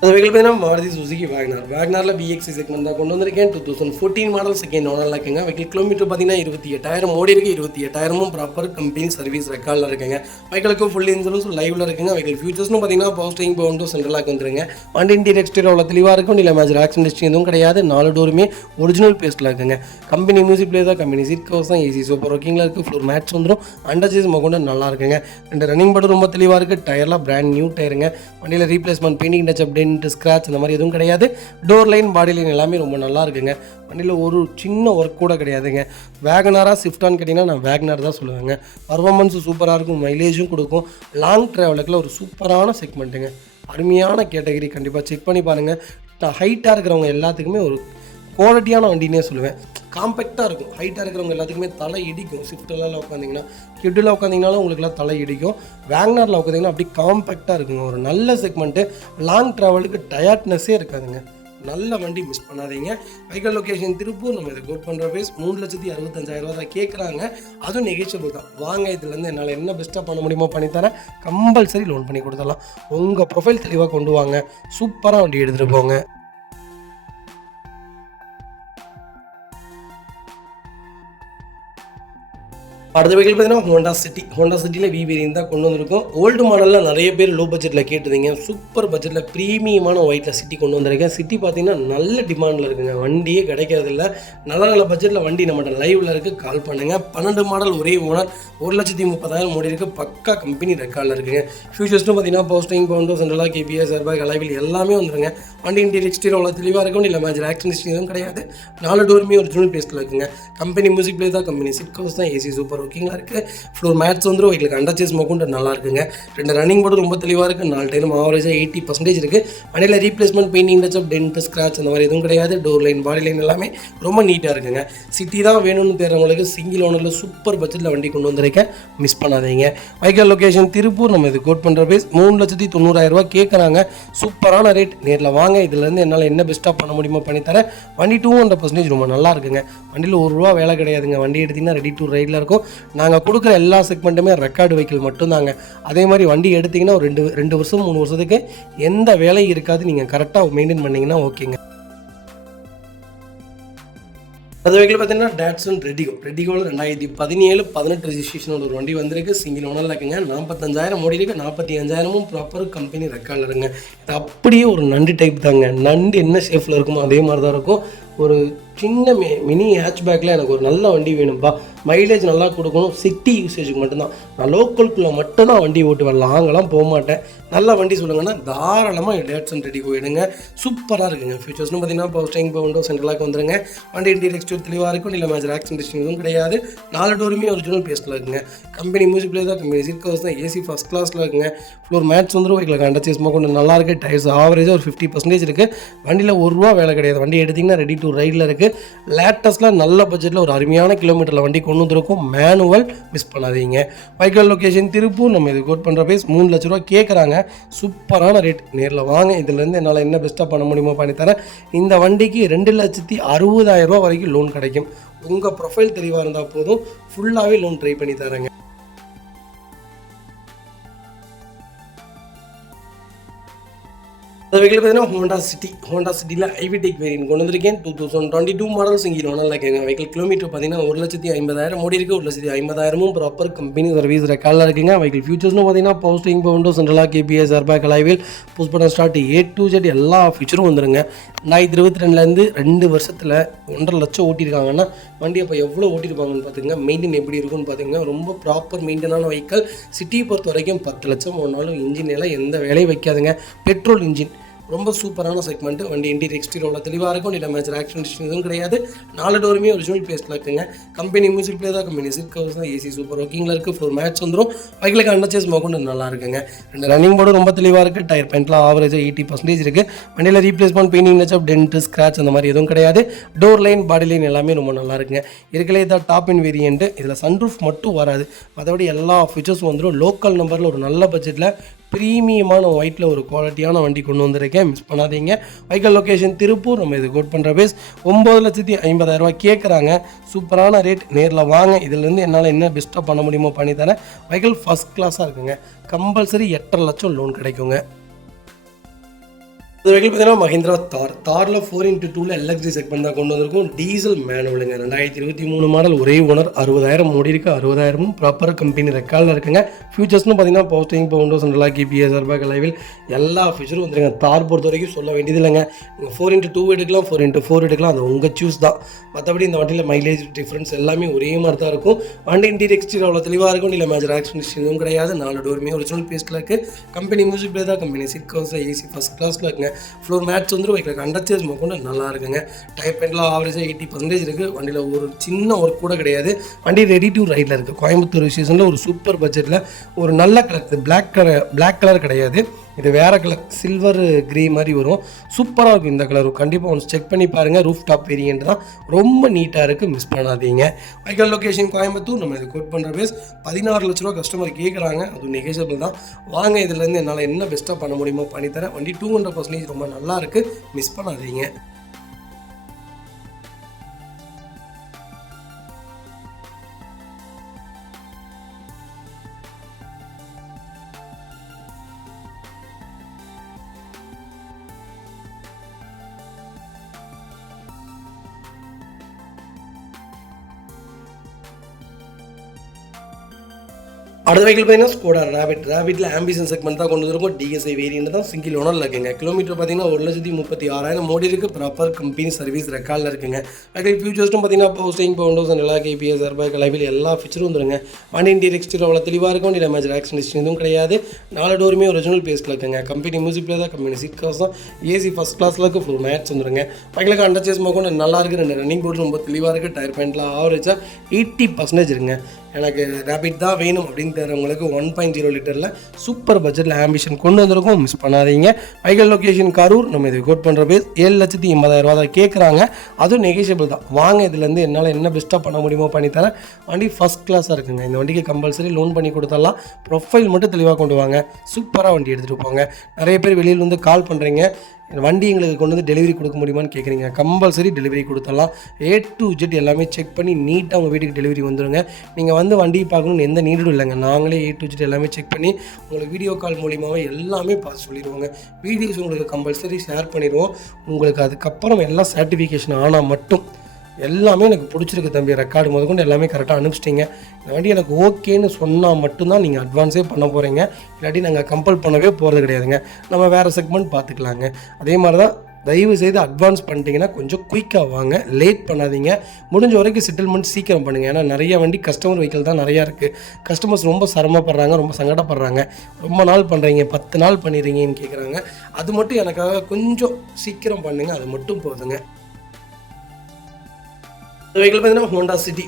அந்த வெஹிக்கிள் பார்த்தீங்கன்னா மாருதி சுசுகி வேக்னாரில் BX செக்மெண்ட் தான் கொண்டு வந்திருக்கேன். 2014 மாடல் செகண்ட் ஓனரில் இருக்குங்க. வெஹிக்கிள் கிலோமீட்டர் பார்த்தீங்கன்னா 28,000 ஓடி இருக்குது. 28,000 ப்ராப்பர் கம்பெனி சர்வீஸ் ரெக்கார்டில் இருக்குங்க. வெஹிக்கிளுக்கு ஃபுல் இன்சூரன்ஸ் லைவில் இருக்குங்க. வெஹிக்கிள் ஃபியூச்சர்ஸ்னு பார்த்தீங்கன்னா பவர் ஸ்டீரிங் பவுண்டோ சென்ட்ரலாக் வந்துருங்க. வண்டி இன்டீரியர் எக்ஸ்டீரியர் தெளிவாக இருக்கும். இல்லை மேஜர் ஆக்சிடென்ட் எதுவும் கிடையாது. 4 டோருமே ஒரிஜினல் பேஸ்ட்டில் இருக்குங்க. கம்பெனி மியூசிக் பிளேயர் தான். கம்பெனி சீட் கவர்ஸ் தான். ஏசி சூப்பர் ஒர்க்கிங்கில் இருக்குது. ஃப்ளோர் மேட்ஸ் வந்துடும். அண்டர் சேஸ் கொண்டு நல்லா இருக்குங்க. 2 ரன்னிங் போர்டு ரொம்ப தெளிவாக இருக்குது. டயர்லாம் பிராண்ட் நியூ டயருங்க. வண்டியில் replacement painting touch dent scratch இந்த மாதிரி எதுவும் கிடையாது. டோர் லைன் பாடி லைன் எல்லாமே ரொம்ப நல்லா இருக்குங்க. வண்டியில் ஒரு சின்ன ஒர்க் கூட கிடையாதுங்க. வேகனாரா ஸ்விஃப்டான்னு கேட்டிங்கன்னா நான் வேகனார் தான் சொல்லுவேங்க. பர்ஃபார்மன்ஸும் சூப்பராக இருக்கும். மைலேஜும் கொடுக்கும். லாங் ட்ராவலுக்குள்ள ஒரு சூப்பரான செக்மெண்ட்டுங்க. அருமையான கேட்டகரி. கண்டிப்பாக செக் பண்ணி பாருங்கள். ஹைட்டாக இருக்கிறவங்க எல்லாத்துக்குமே ஒரு குவாலிட்டியான வண்டினே சொல்லுவேன். காம்பேக்டாக இருக்கும். ஹைட்டாக இருக்கிறவங்க எல்லாத்துக்குமே தலை இடிக்கும். ஸ்விஃப்டெல்லாம் உட்காந்திங்கன்னா, கிட்டில் உட்காந்திங்கனாலும் உங்களுக்குலாம் தலை இடிக்கும். வேக்னாரில் உட்காந்திங்கன்னா அப்படி காம்பேக்டாக இருக்குங்க. ஒரு நல்ல செக்மெண்ட்டு. லாங் ட்ராவலுக்கு டயர்ட்னஸே இருக்காதுங்க. நல்ல வண்டி. மிஸ் பண்ணாதீங்க. Vehicle location Tiruppur. நம்ம இதை கோட் பண்ணுற பேஸ் 3,65,000 தான் கேட்குறாங்க. அதுவும் நெகோஷியபிள் தான். வாங்க, இதுலேருந்து என்னால் என்ன பெஸ்ட்டாக பண்ண முடியுமோ பண்ணித்தரேன். கம்பல்சரி லோன் பண்ணி கொடுத்துடலாம். உங்கள் ப்ரொஃபைல் தெளிவாக கொண்டு வாங்க. சூப்பராக வண்டி எடுத்துகிட்டு போங்க. அடுத்த வெஹிக்கிள் பார்த்தீங்கன்னா ஹோண்டா சிட்டியில் V வேரியன்ட் தான் கொண்டு வந்திருக்கோம். ஓல்டு மாடலில் நிறைய பேர் லோ பட்ஜெட்டில் கேட்டுருந்தீங்க. சூப்பர் பட்ஜெட்டில் ப்ரீமியமான ஒயிட்டில் சிட்டி கொண்டு வந்திருக்கேன். சிட்டி பார்த்தீங்கன்னா நல்ல டிமாண்டில் இருக்குங்க. வண்டியே கிடைக்கிறதில்ல. நல்ல பட்ஜெட்டில் வண்டி நம்மகிட்ட லைவில் இருக்குது. கால் பண்ணுங்கள். 12 மாடல் ஒரே ஓனர். 1,30,000 ஓடி இருக்குது. பக்கா கம்பெனி ரெக்கார்டில் இருக்குங்க. ஃபியூச்சர்ஸ்னு பார்த்தீங்கன்னா power steering power window central lock ABS airbag alloy wheel எல்லாமே வந்துருங்க. வண்டி இன்டீரியர் எக்ஸ்டீரியர் தெளிவாக இருக்கும். இல்லை மேஜர் ஆக்சிடென்ட் எதுவும் கிடையாது. 4 டோருமே ஒரிஜினல் பேஸ்ட்டில் இருக்குங்க. கம்பெனி மியூசிக் பிளேயர் தான். கம்பெனி சிட் கவர்ஸ் தான். ஏசி சூப்பர் ஒர்க்கிங்காக இருக்குது. ஃப்ளோர் மேட்ஸ் வந்துடும் எங்களுக்கு அண்டர்சேஸ் மொக்கொண்டு நல்லா இருக்குங்க. 2 ரன்னிங் போர்டு ரொம்ப தெளிவாக இருக்குது. 4 டைம் ஆவரேஜாக 80% இருக்குது. வண்டியில் replacement painting touch up dent scratch அந்த மாதிரி எதுவும் கிடையாது. டோர் லைன் பாடி லைன் எல்லாமே ரொம்ப நீட்டாக இருக்குங்க. சிட்டி தான் வேணும்னு தேடுறவங்களுக்கு சிங்கிள் ஓனரில் சூப்பர் பட்ஜெட்டில் வண்டி கொண்டு வந்திருக்கேன், மிஸ் பண்ணாதீங்க. Vehicle location Tiruppur. நம்ம இது கோட் பண்ணுற பேஸ் 3,90,000 கேட்குறாங்க. சூப்பரான ரேட். நேரில் வாங்க, இதுலேருந்து என்னால் என்ன பெஸ்ட்டாக பண்ண முடியுமோ பண்ணித்தரேன். வண்டி 200% ரொம்ப நல்லா இருக்குங்க. வண்டியில் ₹1 வேலை கிடையாதுங்க. வண்டி எடுத்திங்கன்னா ரெடி டு ரைடில் இருக்கும். நாங்கள் கொடுக்குற எல்லா செக்மெண்ட்டுமே ரெக்கார்டு வெஹிக்கிள் மட்டும்தாங்க. அதே மாதிரி வண்டி எடுத்திங்கன்னா ஒரு 2 வருஷம் 3 வருஷத்துக்கு எந்த வேலையும் இருக்காது. நீங்கள் கரெக்டாக மெயின்டைன் பண்ணிங்கன்னா ஓகேங்க. அது வெஹிக்கிள் பார்த்தீங்கன்னா டாட்சன் ரெடிகோவில் 2017-18 ரெஜிஸ்ட்ரேஷனோட ஒரு வண்டி வந்திருக்கு. சிங்கிள் ஓனரில் இருக்குங்க. 45,000 ஓடி இருக்குது. 45,000 ப்ராப்பர் கம்பெனி ரெக்கார்டில் இருக்குங்க. இது அப்படியே ஒரு நண்டு டைப் தாங்க. நண்டு என்ன ஷேஃபில் இருக்குமோ அதே மாதிரி தான் இருக்கும். ஒரு சின்ன மினி ஹேட்ச்பேக்கில் எனக்கு ஒரு நல்ல வண்டி வேணும்ப்பா, மைலேஜ் நல்லா கொடுக்கணும், சிட்டி யூசேஜுக்கு மட்டும்தான், நான் லோக்கலுக்குள்ளே மட்டும்தான் வண்டி ஓட்டுவேன், லாங்கெல்லாம் போக மாட்டேன், நல்ல வண்டி சொல்லுங்கன்னா தாராளமாக டாட்சன் ரெடிகோ எடுங்க. சூப்பராக இருக்குங்க. ஃபியூச்சர்ஸ்னு பார்த்தீங்கன்னா பவர் ஸ்டீரிங், பவர் விண்டோ, சென்ட்ரலாக வந்துருங்க. வண்டி இன்டீரியர் எக்ஸ்டீரியர் தெளிவாக இருக்கும். இல்லை மேஜர் ஆக்சிடென்ட் எதுவும் கிடையாது. 4 டோருமே ஒரிஜினல் பேஸ்ட்டில் இருக்குங்க. கம்பெனி மியூசிக் பிளேயர் தான், கம்பெனி சீட் கவர்ஸ் தான், ஏசி ஃபஸ்ட் கிளாஸில் இருக்குங்க. ஃப்ளோர் மேட்ஸ் வந்துடும். வெஹிக்கில் அண்டர்சேஸ்மாக கொண்டு நல்லா இருக்குது. டயர்ஸ் ஆவரேஜாக ஒரு 50% இருக்குது. வண்டியில் ₹1 வேலை கிடையாது. வண்டி எடுத்திங்கன்னா ரெடி டு ரைடில் இருக்குது. லேட்டஸ்ட்டில் நல்ல பட்ஜெட்டில் ஒரு அருமையான கிலோமீட்டரில் வண்டி கொண்டு வந்துருக்கும். மேனுவல், மிஸ் பண்ணாதீங்க. Vehicle location Tiruppur. நம்ம இது கோட் பண்ணுற பேஸ் 3 லட்ச ரூபா கேட்குறாங்க. சூப்பரான ரேட். நேரில் வாங்க, இதுலேருந்து என்னால் என்ன பெஸ்ட்டாக பண்ண முடியுமோ பண்ணித்தரேன். இந்த வண்டிக்கு 2,60,000 வரைக்கும் லோன் கிடைக்கும். உங்கள் ப்ரொஃபைல் தெளிவாக இருந்தால் போதும், ஃபுல்லாகவே லோன் ட்ரை பண்ணி தரேங்க. அந்த வெஹிக்கிள் பார்த்தீங்கன்னா ஹோண்டா சிட்டியில் ஐவிடெக் வேரியன்ட் கொண்டு வந்திருக்கேன். 2022 மாடல் சிங்கிள் ஓனரில் இருக்குங்க. வெஹிக்கிள் கிலோமீட்டர் பார்த்தீங்கன்னா 1,50,000 ஓடி இருக்குது. 1,50,000 ப்ராப்பர் கம்பெனி சர்வீஸ் ரெக்கார்டில் இருக்குங்க. வெஹிக்கிள் ஃபியூச்சர்ஸ்னு பார்த்தீங்கன்னா power steering, power window, central lock KBS, airbag, alloy wheel, push button start, A to Z எல்லா ஃபீச்சரும் வந்துருங்க. 2022 2 வருஷத்தில் 1.5 லட்சம் ஓட்டியிருக்காங்கன்னா வண்டி அப்போ எவ்வளோ ஓட்டியிருப்பாங்கன்னு பார்த்துங்க. மெயின்டைன் எப்படி இருக்குன்னு பார்த்தீங்கன்னா ரொம்ப ப்ராப்பர் மெயின்டெனான வெஹிக்கிள். சிட்டியை பொறுத்த வரைக்கும் 10 லட்சம் ஓடினாலும் இன்ஜின் எல்லாம் எந்த வேலையும் வைக்காதுங்க. பெட்ரோல் இன்ஜின், ரொம்ப சூப்பரான செக்மெண்ட். வண்டி இன்டீரியர் எக்ஸ்டீரியர் தெளிவாக இருக்கும். இல்லை மேஜர் ஆக்சிடென்ட் எதுவும் கிடையாது. 4 டோருமே ஒரிஜினல் பேஸ்ட்டில் இருக்குங்க. கம்பெனி மியூசிக் பிளேயர் தான், கம்பெனி சீட் கவர்ஸ் தான், ஏசி சூப்பர் ஒர்க்கிங்கில் இருக்குது. ஃப்ளோர் மேட்ச் வந்துடும். வெஹிக்கிளுக்கு அண்டர்சேஸ் மொக்கொண்டு நல்லா இருக்குங்க. 2 ரன்னிங் போர்டு ரொம்ப தெளிவாக இருக்குது. டயர் பெயிண்ட்லாம் ஆவரேஜாக 80% இருக்குது. வண்டியில் replacement painting touch up dent scratch அந்த மாதிரி எதுவும் கிடையாது. டோர் லைன் பாடி லைன் எல்லாமே ரொம்ப நல்லா இருக்குங்க. இருக்கலே தான் டாப் இன் வேரியன்ட்டு. இதில் சன்ரூஃப் மட்டும் வராது, மற்றபடி எல்லா ஃபீச்சர்ஸும் வந்துடும். லோக்கல் நம்பரில் ஒரு நல்ல பட்ஜெட்டில் ப்ரீமியமான ஒயிட்டில் ஒரு குவாலிட்டியான வண்டி கொண்டு வந்திருக்கேன், மிஸ் பண்ணாதீங்க. Vehicle location Tiruppur. நம்ம இது கோட் பண்ணுற பேஸ் 9,50,000 கேட்குறாங்க. சூப்பரான ரேட். நேரில் வாங்க, இதுலேருந்து என்னால் என்ன பெஸ்ட்டாக பண்ண முடியுமோ பண்ணித்தரேன். வெஹிக்கிள் ஃபஸ்ட் கிளாஸாக இருக்குங்க. கம்பல்சரி 8.5 லட்சம் லோன் கிடைக்குங்க. இந்த வெஹிக்கிள் பார்த்தீங்கன்னா மஹிந்திரா தாரில் 4x2 எல்எக்ஸ்டி செக்மெண்ட் தான் கொண்டு வந்திருக்கும். டீசல் மேனுவலுங்க. 2023 மாடல், ஒரே ஓனர், 60,000 ஓடி இருக்குது. 60,000 ப்ராப்பர் கம்பெனி ரெக்கார்டில் இருக்குங்க. ஃபியூச்சர்ஸ்னு பார்த்தீங்கன்னா power steering, power window, central lock KBS, airbag, alloy wheel எல்லா ஃபீச்சரும் வந்துருங்க. தார் பொறுத்த வரைக்கும் சொல்ல வேண்டியது இல்லைங்க. நீங்கள் 4x2 எடுக்கலாம், 4x4 எடுக்கலாம், அது உங்கள் சூஸ் தான். மற்றபடி இந்த வண்டியில் மைலேஜ் டிஃப்ரென்ஸ் எல்லாமே ஒரே மாதிரி தான் இருக்கும். வண்டி இன்டீரியர் எக்ஸ்டீரியர் அவ்வளோ தெளிவாக இருக்கும். இல்லை மேஜர் ஆக்சிடென்ட் எதுவும் கிடையாது. 4 டோருமே ஒரிஜினல் பேஸ்ட்டில் இருக்குது. கம்பெனி மியூசிக் பிளேயர் தான், கம்பெனி சீட் கவர்ஸ் தான், ஏசி ஃபஸ்ட் கிளாஸில் இருக்குங்க. ஃப்ளோர் மேட்ச் வந்துடும். வெஹிக்கிள் அண்டர்சேஸ் கொண்டு நல்லா இருக்குங்க. டயர் பெயிண்ட்லாம் ஆவரேஜாக 80% இருக்குது. வண்டியில் ஒரு சின்ன ஒர்க் கூட கிடையாது. வண்டி ரெடி டு ரைடில் இருக்குது. கோயம்புத்தூர் ஸ்டேஷனில் ஒரு சூப்பர் பட்ஜெட்டில் ஒரு நல்ல கலர். இது பிளாக் கலர் கிடையாது, இது வேறு கலர், சில்வர் கிரே மாதிரி வரும். சூப்பராக இருக்கும் இந்த கலரும். கண்டிப்பாக ஒன்று செக் பண்ணி பாருங்கள். ரூஃப் டாப் வேரியன்ட் தான், ரொம்ப நீட்டாக இருக்குது, மிஸ் பண்ணாதீங்க. Vehicle location Coimbatore. நம்ம இது கோட் பண்ணுற பேஸ் 16 லட்ச ரூபா கஸ்டமர் கேட்குறாங்க. அது நெகோஷியபிள் தான். வாங்க, இதுலேருந்து என்னால் என்ன பெஸ்ட்டாக பண்ண முடியுமோ பண்ணித்தரேன். வண்டி 200% ரொம்ப நல்லா இருக்குது, மிஸ் பண்ணாதீங்க. அடுத்த வெஹிக்கிள் பார்த்தீங்கன்னா ஸ்கோடா ரேபிட்டில் ஆம்பிஷன் செக்மெண்ட் தான் கொண்டு வந்திருக்கும். டிஎஸ்ஐ வேரியன்ட் தான், சிங்கிள் ஓனரில் இருக்குங்க. கிலோமீட்டர் பார்த்தீங்கன்னா 1,36,000 ஓடி இருக்குது. ப்ராப்பர் கம்பெனி சர்வீஸ் ரெக்கார்டில் இருக்குங்க. வெஹிக்கிள் ஃபியூச்சர்ஸ்டும் பார்த்தீங்கன்னா பவுஸ்டிங், பவுண்டோஸ், எல்லா கேபிஎஸ், ஏர்பேக், லைவில் எல்லா ஃபீச்சரும் வந்துருங்க. வண்டி இன்டீரியர் எக்ஸ்டீரியர் அவ்வளோ தெளிவாக இருக்கும். வண்டி டேமேஜ் ஆக்சிடென்ட் எதுவும் கிடையாது. 4 டோருமே ஒரிஜினல் பேஸ்ட்டில் இருக்குங்க. கம்பெனி மியூசிக் பிளேயர் தான், கம்பெனி சீட் கவர்ஸ் தான், ஏசி ஃபஸ்ட் கிளாஸில் இருக்குது. ஃபுல் மேட்ச் வந்துருங்க. வெஹிக்கிளுக்கு அண்டர் சேஸ் மோக்கும் நல்லா இருக்குது. 2 ரன்னிங் போர்டு ரொம்ப தெளிவாக இருக்குது. டயர் பாயிண்ட்லாம் ஆவரேஜாக 80% இருக்குங்க. எனக்கு ரேபிட் தான் வேணும் அப்படின்னு தரவங்களுக்கு 1.0 லிட்டரில் சூப்பர் பட்ஜெட்டில் ஆம்பிஷன் கொண்டு வந்திருக்கோம். மிஸ் பண்ணாதீங்க. Vehicle location Karur. நம்ம இது கோட் பண்ணுற பேஸ் 7,80,000 தான் கேட்குறாங்க. அதுவும் நெகோஷியபிள் தான். வாங்க, இதுலேருந்து என்னால் என்ன பெஸ்ட்டாக பண்ண முடியுமோ பண்ணித்தரேன். வண்டி ஃபஸ்ட் கிளாஸாக இருக்குங்க. இந்த வண்டிக்கு கம்பல்சரி லோன் பண்ணி கொடுத்துடலாம். ப்ரொஃபைல் மட்டும் தெளிவாக கொண்டு வாங்க. சூப்பராக வண்டி எடுத்துகிட்டு போங்க. நிறைய பேர் வெளியில் வந்து கால் பண்ணுறீங்க, வண்டி எங்களுக்கு கொண்டு வந்து டெலிவரி கொடுக்க முடியுமான்னு கேட்குறீங்க. கம்பல்சரி டெலிவரி கொடுத்துடலாம். A to Z எல்லாமே செக் பண்ணி நீட்டாக உங்கள் வீட்டுக்கு டெலிவரி வந்துடுங்க. நீங்கள் வந்து வண்டியை பார்க்கணுன்னு எந்த நீடும் இல்லைங்க. நாங்களே A to Z எல்லாமே செக் பண்ணி உங்களுக்கு வீடியோ கால் மூலியமாகவே எல்லாமே பார்த்து சொல்லிடுவோங்க. வீடியோஸ் உங்களுக்கு கம்பல்சரி ஷேர் பண்ணிடுவோம். உங்களுக்கு அதுக்கப்புறம் எல்லாம் சர்டிஃபிகேஷன் ஆனால் மட்டும் எல்லாமே எனக்கு பிடிச்சிருக்கு தம்பி, ரெக்கார்டு முதற்கொண்டு எல்லாமே கரெக்டாக அனுப்பிச்சிட்டிங்க, இந்த வண்டி எனக்கு ஓகேன்னு சொன்னால் மட்டும்தான் நீங்கள் அட்வான்ஸே பண்ண போகிறீங்க. இல்லாட்டி நாங்கள் கம்பல் பண்ணவே போகிறது கிடையாதுங்க. நம்ம வேறு செக்மெண்ட் பார்த்துக்கலாங்க. அதே மாதிரி தான் தயவு செய்து அட்வான்ஸ் பண்ணிட்டீங்கன்னா கொஞ்சம் குயிக்காக வாங்க, லேட் பண்ணாதீங்க. முடிஞ்ச வரைக்கும் செட்டில்மெண்ட் சீக்கிரம் பண்ணுங்கள். ஏன்னா நிறைய வண்டி கஸ்டமர் வெஹிக்கிள் தான் நிறையா இருக்குது. கஸ்டமர்ஸ் ரொம்ப சிரமப்படுறாங்க, ரொம்ப சங்கடப்படுறாங்க. ரொம்ப நாள் பண்ணுறீங்க, 10 நாள் பண்ணிடுறீங்கன்னு கேட்குறாங்க. அது மட்டும் எனக்காக கொஞ்சம் சீக்கிரம் பண்ணுங்கள், அது மட்டும் போதுங்க. வெஹிக்கிள் பார்த்தீங்கன்னா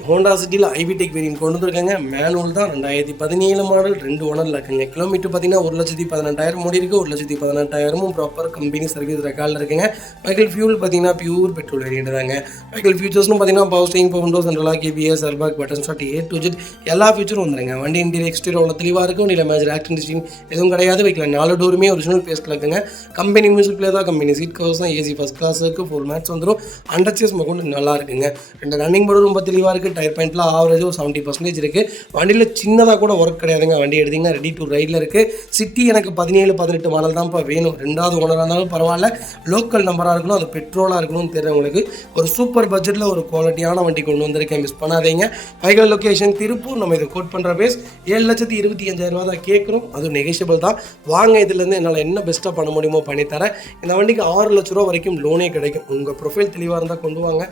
ஹோண்டா சிட்டியில் ஐவிடெக் வேரியன்ட் கொண்டு வந்துருக்காங்க. மேனுவல் தான், 2017 மாடல், 2 ஓனரில் இருக்குங்க. கிலோமீட்டர் பார்த்தீங்கன்னா 1,18,000 ஓடி இருக்குது. 1,18,000 ப்ராப்பர் கம்பெனி சர்வீஸ் ரெக்கார்டில் இருக்குங்க. வெஹிக்கிள் ஃபியூல் பார்த்தீங்கன்னா பியூர் பெட்ரோல் வேரியன்ட் தாங்க. வெஹிக்கிள் ஃபீச்சர்ஸ்னு பார்த்தீங்கன்னா power steering, power windows, central lock, KBS, airbag, button start, A to Z எல்லா ஃபீச்சரும் வந்துருங்க. வண்டி இன்டீரியர் எக்ஸ்டீரியர் அவ்வளோ தெளிவாக இருக்கும். வண்டியில் மேஜர் ஆக்சிடென்ட் எதுவும் கிடையாது. வெஹிக்கிள் 4 டோருமே ஒரிஜினல் பேஸ்ட்டில் இருக்குங்க. கம்பெனி மியூசிக் பிளேயர் தான், கம்பெனி சீட் கவர்ஸ் தான், ஏசி ஃபஸ்ட் கிளாஸ் இருக்குது. ஃபுல் மேட்ச் வந்துடும். அண்டர் சேஸ் மொக்கொண்டு நல்லா இருக்குங்க. 2 ரன்னிங் போர்டு ரொம்ப தெளிவாக இருக்குது. டயர் பாயிண்ட்லாம் ஆவரேஜ் 70% இருக்குது. வண்டியில் சின்னதாக கூட ஒர்க் கிடையாதுங்க. வண்டி எடுத்திங்கன்னா ரெடி டு ரைடில் இருக்குது. சிட்டி எனக்கு 17-18 மாடல் தான்ப்பா வேணும். 2வது ஓனராக இருந்தாலும் பரவாயில்ல, லோக்கல் நம்பராக இருக்கணும், அது பெட்ரோலாக இருக்கணும்னு தெரிஞ்சவங்களுக்கு ஒரு சூப்பர் பட்ஜெட்டில் ஒரு குவாலிட்டியான வண்டி கொண்டு வந்திருக்கேன். மிஸ் பண்ணாதீங்க. Vehicle location Tiruppur. நம்ம இதை கோட் பண்ணுற பேஸ் 7,25,000 தான் கேட்குறோம். அதுவும் நெகோஷியபிள் தான். வாங்க, இதுலேருந்து என்னால் என்ன பெஸ்ட்டாக பண்ண முடியுமோ பண்ணித்தரேன். இந்த வண்டிக்கு 6 லட்ச ரூபா வரைக்கும் லோனே கிடைக்கும். உங்கள் ப்ரொஃபைல் தெளிவாக இருந்தால் கொண்டு வாங்க.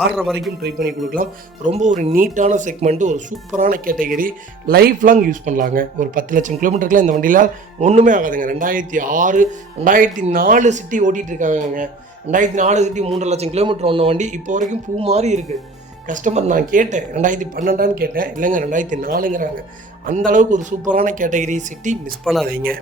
6.5 வரைக்கும் ட்ரை பண்ணி கொடுக்கலாம். ரொம்ப ஒரு நீட்டான செக்மெண்ட்டு, ஒரு சூப்பரான கேட்டகரி, லைஃப் லாங் யூஸ் பண்ணலாங்க. ஒரு 10 லட்சம் கிலோமீட்டருக்குலாம் இந்த வண்டியில் ஒன்றுமே ஆகாதுங்க. 2006, 2004 சிட்டி ஓட்டிகிட்டு இருக்காங்க. 2004 சிட்டி 3.5 லட்சம் கிலோமீட்டர் ஒன்று வண்டி இப்போ வரைக்கும் பூ மாதிரி இருக்குது. கஸ்டமர் நான் கேட்டேன் 2012 கேட்டேன், இல்லைங்க 2004ங்கிறாங்க. அந்த அளவுக்கு ஒரு சூப்பரான கேட்டகரி சிட்டி. மிஸ் பண்ணாதீங்க.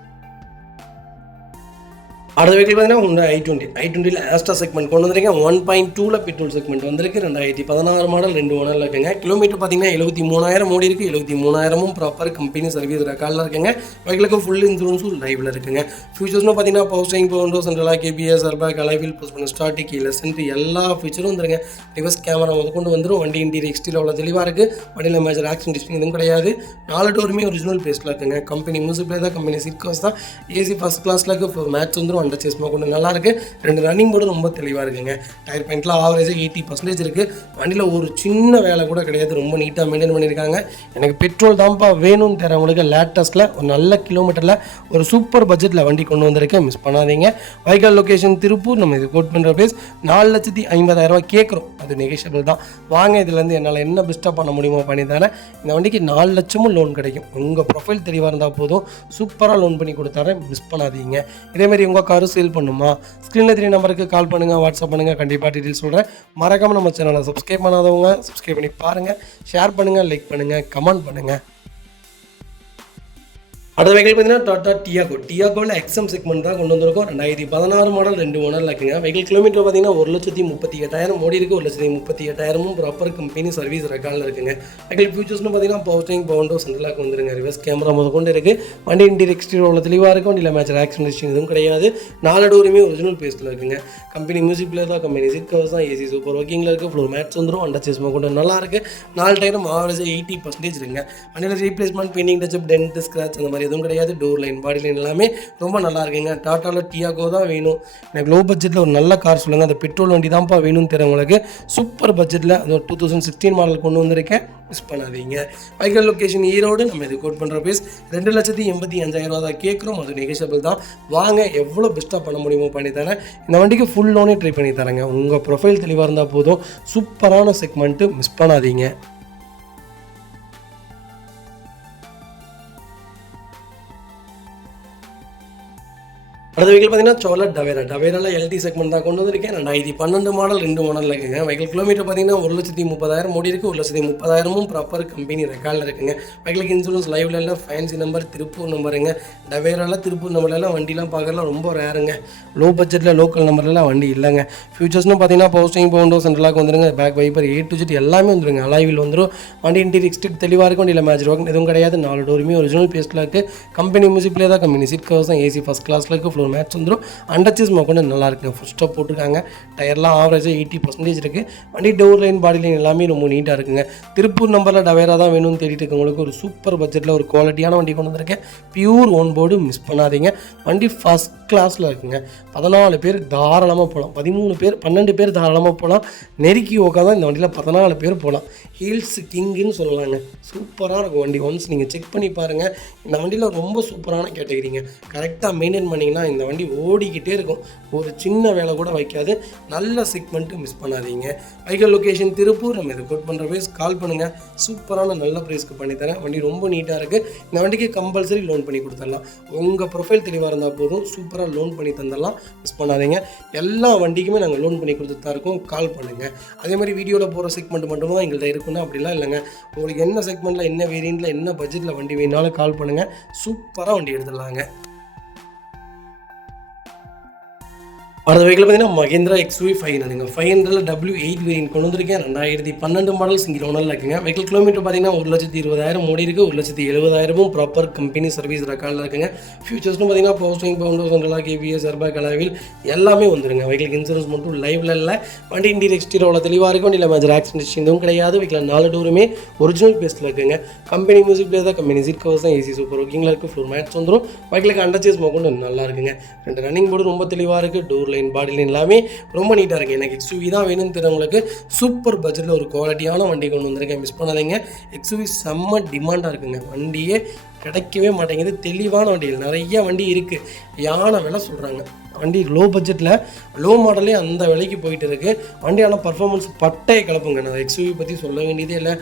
அடுத்த வெஹிக்கிள் பார்த்தீங்கன்னா ஹோண்டா i20 ஆஸ்டா செக்மெண்ட் கொண்டு வந்திருக்கேன். 1.2 பெட்ரோல் செக்மெண்ட் வந்திருக்கு. 2016 மாடல், 2 ஓனரில் இருக்குங்க. கிலோமீட்டர் பார்த்தீங்கன்னா 73,000 ஓடி இருக்குது. 73,000 ப்ராப்பர் கம்பெனி சர்வீஸ் ரெக்கார்டில் இருக்குங்க. வெஹிக்கிளுக்கு ஃபுல் இன்சூரன்ஸும் லைவில் இருக்குங்க. ஃபியூச்சர்ஸ்னு பார்த்தீங்கன்னா power steering, power windows, central lock, KBS, airbag, அலைவில், push பண்ண ஸ்டார்ட், கீழே சென்ட்ரி எல்லா ஃபீச்சரும் வந்துருங்க. ரிவர்ஸ் கேமரா கொண்டு வந்துடும். வண்டி இன்டீரியர் எக்ஸ்டீரியர் அவ்வளோ தெளிவாக இருக்குது. வண்டியில் மேஜர் ஆக்சிடென்ட் எதுவும் கிடையாது. 4 டோருமே ஒரிஜினல் பேஸ்ட்டில் இருக்குங்க. கம்பெனி மியூசிக் பிளேயர் தான், கம்பெனி சீட் கவர்ஸ் தான், ஏசி ஃபஸ்ட் கிளாஸில் இருக்குது. மேட்ச் வந்துடும். அண்டர் சேஸ்மா கொண்டு நல்லா இருக்குது. 2 ரன்னிங் போர்டு ரொம்ப தெளிவாக இருக்குங்க. டயர் பாயிண்ட்லாம் ஆவரேஜாக 80% இருக்குது. வண்டியில் ஒரு சின்ன வேலை கூட கிடையாது. ரொம்ப நீட்டாக மெயின்டைன் பண்ணியிருக்காங்க. எனக்கு பெட்ரோல் தான்ப்பா வேணும்னு தரவங்களுக்கு லேட்டஸ்ட்டில் ஒரு நல்ல கிலோமீட்டரில் ஒரு சூப்பர் பட்ஜெட்டில் வண்டி கொண்டு வந்திருக்கேன். மிஸ் பண்ணாதீங்க. Vehicle location Tiruppur. நம்ம இது கோட் பண்ணுற பேஸ் 4,50,000 கேட்குறோம். அது நெகோஷியபிள் தான். வாங்க, இதுலேருந்து என்னால் என்ன பெஸ்ட்டாக பண்ண முடியுமோ பண்ணி தரேன். இந்த வண்டிக்கு 4 லட்சமும் லோன் கிடைக்கும். உங்கள் ப்ரொஃபைல் தெளிவாக இருந்தால் போதும், சூப்பராக லோன் பண்ணி கொடுத்தாரேன். மிஸ் பண்ணாதீங்க. இதேமாதிரி உங்கள் காரு சேல் பண்ணுமா, ஸ்க்ரீனில் 3 நம்பருக்கு கால் பண்ணுங்கள், வாட்ஸ்அப் பண்ணுங்கள். கண்டிப்பாக டீட்டெயில்ஸ் சொல்கிறேன். மறக்காமல் நம்ம சேனலை சப்ஸ்கிரைப் பண்ணாதவங்க சப்ஸ்கிரைப் பண்ணி பாருங்கள். ஷேர் பண்ணுங்கள், லைக் பண்ணுங்கள், கமெண்ட் பண்ணுங்கள். அடுத்த வெஹிக்கிள் பார்த்தீங்கன்னா டாடா டியாகோவில் எக்ஸம் செக்மெண்ட் தான் கொண்டு வந்திருக்கோம். 2016 மாடல், 2 ஓனரில் இருக்குங்க. வெஹிக்கிள் கிலோமீட்டர் பார்த்தீங்கன்னா 1,38,000 ஓடி இருக்குது. 1,38,000 ப்ராப்பர் கம்பெனி சர்வீஸ் ரெக்கார்டில் இருக்குங்க. வெஹிக்கிள் ஃபியூச்சர்ஸ்னு பார்த்தீங்கன்னா பவுஸ்டிங், பவுண்டோ, சென்ட்ரலாக வந்துருங்க. ரிவர்ஸ் கேமரா கொண்டு இருக்குது. வண்டி இன்டீரியர் எக்ஸ்டீரியர் அவ்வளோ தெளிவாக இருக்கும். வண்டியில் மேஜர் ஆக்சிடென்ட் எதுவும் கிடையாது. 4 டோருமே ஒரிஜினல் பேஸ்ட்டில் இருக்குங்க. கம்பெனி மியூசிக் பிளேயர் தான், கம்பெனி சீட் கவர்ஸ் தான், ஏசி சூப்பர் ஒர்க்கிங்கில் இருக்குது. ஃப்ளோர் மேட்ச் வந்துடும். அண்டர் சேஸ்மா கொண்டு நல்லா இருக்குது. 4 டயரும் ஆவரேஜ் 80% இருக்குங்க. வண்டியில் replacement, painting, touch up, dent, scratch அந்த மாதிரி மாதிரி எதுவும் கிடையாது. டோர் லைன் பாடி லைன் எல்லாமே ரொம்ப நல்லா இருக்குங்க. டாட்டாவில் டியாகோ தான் வேணும், எனக்கு லோ பட்ஜெட்டில் ஒரு நல்ல கார் சொல்லுங்கள், அந்த பெட்ரோல் வண்டி தான்ப்பா வேணும்னு தெரியுங்களுக்கு சூப்பர் பட்ஜெட்டில் அது 2016 மாடல் கொண்டு வந்திருக்கேன், மிஸ் பண்ணாதீங்க. Vehicle location Erode. நம்ம இது கோட் பண்ணுற ப்ரைஸ் 2,85,000 தான் கேட்குறோம், அது நெகோஷியபிள் தான். வாங்க எவ்வளோ பெஸ்ட்டாக பண்ண முடியுமோ பண்ணி தரேன். இந்த வண்டிக்கு ஃபுல் லோனே ட்ரை பண்ணி தரேங்க. உங்கள் ப்ரொஃபைல் தெளிவாக இருந்தால் போதும், சூப்பரான செக்மெண்ட்டு, மிஸ் பண்ணாதீங்க. அடுத்த வெஹிக்கிள் பார்த்தீங்கன்னா சோலர் டவேராவில் எல்டி செக்மெண்ட் தான் கொண்டு வந்திருக்கேன். 2012 மாடல் 2 மாடல் இருக்குங்க. வெஹிக்கிள் கிலோமீட்டர் பார்த்தீங்கன்னா 1,30,000 ஓடி இருக்குது. 1,30,000 ப்ராப்பர் கம்பெனி ரெக்கார்டில் இருக்குங்க. வெஹிக்கிளுக்கு இன்சூரன்ஸ் லைவ்ல எல்லாம் ஃபேன்சி நம்பர், திருப்பூர் நம்பருங்க. டவேராவில் திருப்பூர் நம்பர்லாம் வண்டிலாம் பார்க்கலாம் ரொம்ப ரேருங்க. லோ பட்ஜெட்டில் லோக்கல் நம்பர்லாம் வண்டி இல்லைங்க. ஃபியூச்சர்ஸ்னு பார்த்தீங்கன்னா போஸ்டிங் பவுண்டோ சென்ட்ரலாக வந்துருங்க. Back wiper A to Z எல்லாமே வந்துருங்க. அலாய்வில் வந்துடும். வண்டி இன்டீரியர் எக்ஸ்டீரியர் தெளிவாக இருக்கும். வண்டியில் மேஜர் ஒர்க் எதுவும் கிடையாது. 4 டோருமே ஒரிஜினல் பேஸ்ட்டில் இருக்குது. கம்பெனி மியூசிக்லேயே தான், கம்பெனி சீட் கவர்ஸ் தான், ஏசி ஃபஸ்ட் கிளாஸில் இருக்குது. ஃப்ளோர் மேட்ச் வந்துடும். அண்டர்ச்சீஸ் கொண்டு நல்லா இருக்குங்க. ஃபுல் ஸ்டாப் போட்டிருக்காங்க. டயர்லாம் ஆவரேஜாக 80% இருக்குது. வண்டி டோர் லைன் பாடி லைன் எல்லாமே ரொம்ப நீட்டாக இருக்குங்க. திருப்பூர் நம்பரில் டவேரா தான் வேணும்னு தேடிட்டு இருக்கவங்களுக்கு ஒரு சூப்பர் பட்ஜெட்டில் ஒரு குவாலிட்டியான வண்டி கொண்டு வந்திருக்கேன். பியூர் ஓன் போர்டு, மிஸ் பண்ணாதீங்க. வண்டி ஃபஸ்ட் கிளாஸில் இருக்குங்க. 14 பேர் தாராளமாக போகலாம். 12 பேர் தாராளமாக போகலாம். நெருக்கி உட்காதான் இந்த வண்டியில் 14 பேர் போகலாம். ஹீல்ஸ் கிங்குன்னு சொல்லலாங்க. சூப்பராக இருக்கும் வண்டி. ஒன்ஸ் நீங்கள் செக் பண்ணி பாருங்கள். இந்த வண்டியில் ரொம்ப சூப்பரான கேட்டகிரிங்க. கரெக்டாக மெயின்டைன் பண்ணிங்கன்னா இந்த வண்டி ஓடிக்கிட்டே இருக்கும். ஒரு சின்ன வேலை கூட வைக்காது. நல்ல செக்மெண்ட்டு, மிஸ் பண்ணாதீங்க. Vehicle location Tiruppur. நம்ம இதை கோட் பண்ணுற ப்ரைஸ் கால் பண்ணுங்கள். சூப்பரான நல்ல ப்ரைஸ்க்கு பண்ணித்தரேன். வண்டி ரொம்ப நீட்டாக இருக்குது. இந்த வண்டிக்கு கம்பல்சரி லோன் பண்ணி கொடுத்துடலாம். உங்கள் ப்ரொஃபைல் தெளிவாக இருந்தால் போதும், சூப்பராக லோன் பண்ணி தந்துடலாம், மிஸ் பண்ணாதீங்க. எல்லா வண்டிக்குமே நாங்கள் லோன் பண்ணி கொடுத்துட்டு தான் இருக்கோம். கால் பண்ணுங்கள். அதே மாதிரி வீடியோவில் போகிற செக்மெண்ட் மட்டும் தான் எங்கள்கிட்ட இருக்குன்னா அப்படிலாம் இல்லைங்க. உங்களுக்கு என்ன செக்மெண்ட்டில், என்ன வேரியண்ட்டில், என்ன பட்ஜெட்டில் வண்டி வேணாலும் கால் பண்ணுங்கள். சூப்பராக வண்டி எடுத்துடலாங்க. அடுத்த வெஹிக்கிள் பார்த்தீங்கன்னா மஹிந்திரா XUV 500ங்க. 500 W8 வேரியன்ட் கொண்டு வந்திருக்கேன். 2012 மாடல் சிங்கிள் ஓனரில் இருக்குங்க. வெஹிக்கிள் கிலோமீட்டர் பார்த்தீங்கன்னா 1,20,000 ஓடி இருக்குது. 1,70,000 ப்ராப்பர் கம்பெனி சர்வீஸ் ரெக்கார்டில் இருக்குங்க. ஃபியூச்சர்ஸ்னு பார்த்தீங்கன்னா போஸ்டிங் பவுண்டோ சென்ட்ரலாக KBS ஏர்பேக் அலாவில் எல்லாமே வந்துருங்க. வெஹிக்கிள் இன்சூரன்ஸ் மட்டும் லைவ்ல இல்லை. வண்டி இன்டீரியர் எக்ஸ்டீரியர் தெளிவாக இருக்கும். வண்டியில் மேஜர் ஆக்சிடென்ட் எதுவும் கிடையாது. வெஹிக்கிள் 4 டோருமே ஒரிஜினல் பேஸ்ட்டில் இருக்குங்க. கம்பெனி மியூசிக் பிளே தான், கம்பெனி சீட் கவர்ஸ் தான், ஏசி சூப்பர் ஒர்க்கிங்கில் இருக்குது. ஃப்ளோர் மேட்ச் வந்துடும். வெஹிக்கிளுக்கு அண்டர்ச்சேஸ் கொண்டு நல்லா இருக்குங்க. 2 ரன்னிங் போர்டு ரொம்ப தெளிவாக இருக்குது. டோர் லைன் பாடி லைன் எல்லாமே ரொம்ப நீட்டாக இருக்குது. எனக்கு XUV தான் வேணும்னு தெரிஞ்சவங்களுக்கு சூப்பர் பட்ஜெட்டில் ஒரு குவாலிட்டியான வண்டி கொண்டு வந்திருக்கேன், மிஸ் பண்ணாதீங்க. XUV செம்ம டிமாண்டாக இருக்குங்க. வண்டியே கிடைக்கவே மாட்டேங்குது. தெளிவான வண்டிகள் நிறைய வண்டி இருக்குது. யானை விலை சொல்கிறாங்க. வண்டி லோ பட்ஜெட்டில் லோ மாடலே அந்த விலைக்கு போயிட்டு இருக்குது. வண்டியான பர்ஃபார்மன்ஸ் பட்டையை கிளப்புங்க. நான் XUV பற்றி சொல்ல வேண்டியதே இல்லை.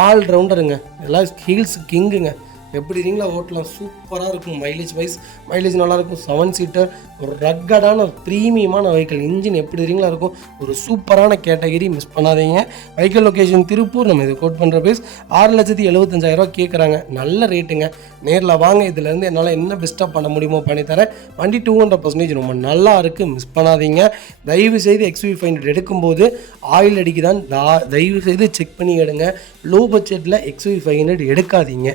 ஆல் ரவுண்டருங்க. எல்லாம் ஹீல்ஸ் கிங்குங்க. எப்படி இருங்களா ஓட்டலாம், சூப்பராக இருக்கும். மைலேஜ் நல்லாயிருக்கும். 7 சீட்டர், ஒரு ரக்கடான ப்ரீமியமான வெஹிக்கிள். இன்ஜின் எப்படி இருங்களா இருக்கும். ஒரு சூப்பரான கேட்டகிரி, மிஸ் பண்ணாதீங்க. Vehicle location Tiruppur. நம்ம இதை கோட் பண்ணுற ப்ரைஸ் 6,75,000 கேட்குறாங்க. நல்ல ரேட்டுங்க. நேரில் வாங்க. இதுலேருந்து என்னால் என்ன பெஸ்ட்டாக பண்ண முடியுமோ பண்ணித்தரேன். வண்டி 200% ரொம்ப நல்லா இருக்குது, மிஸ் பண்ணாதீங்க. தயவுசெய்து XUV 500 எடுக்கும்போது ஆயில் அடிக்குதான் தயவுசெய்து செக் பண்ணி எடுங்க. லோ பட்ஜெட்டில் XUV 500 எடுக்காதீங்க.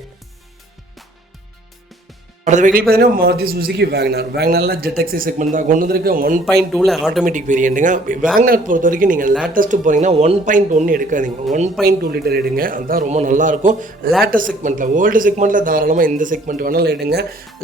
அடுத்த வெஹிக்கிள் பார்த்தீங்கன்னா மாருதி சுசுகி வேகனாரில் ஜெட்எக்ஸி செக்மெண்ட் தான் கொண்டு வந்திருக்கு. 1.2ல ஆட்டோமேட்டிக் வேரியண்ட்டுங்க. வேகனார் பொறுத்த வரைக்கும் நீங்கள் லேட்டஸ்ட்டு போகிறீங்கன்னா 1.1 எடுக்காதீங்க, 1.2 லிட்டர் எடுங்க. அதுதான் ரொம்ப நல்லாயிருக்கும். லேட்டஸ்ட் செக்மெண்ட்டில், ஓல்டு செக்மெண்ட்டில் தாராளமாக இந்த செக்மெண்ட் வேணாலும் எடுங்க.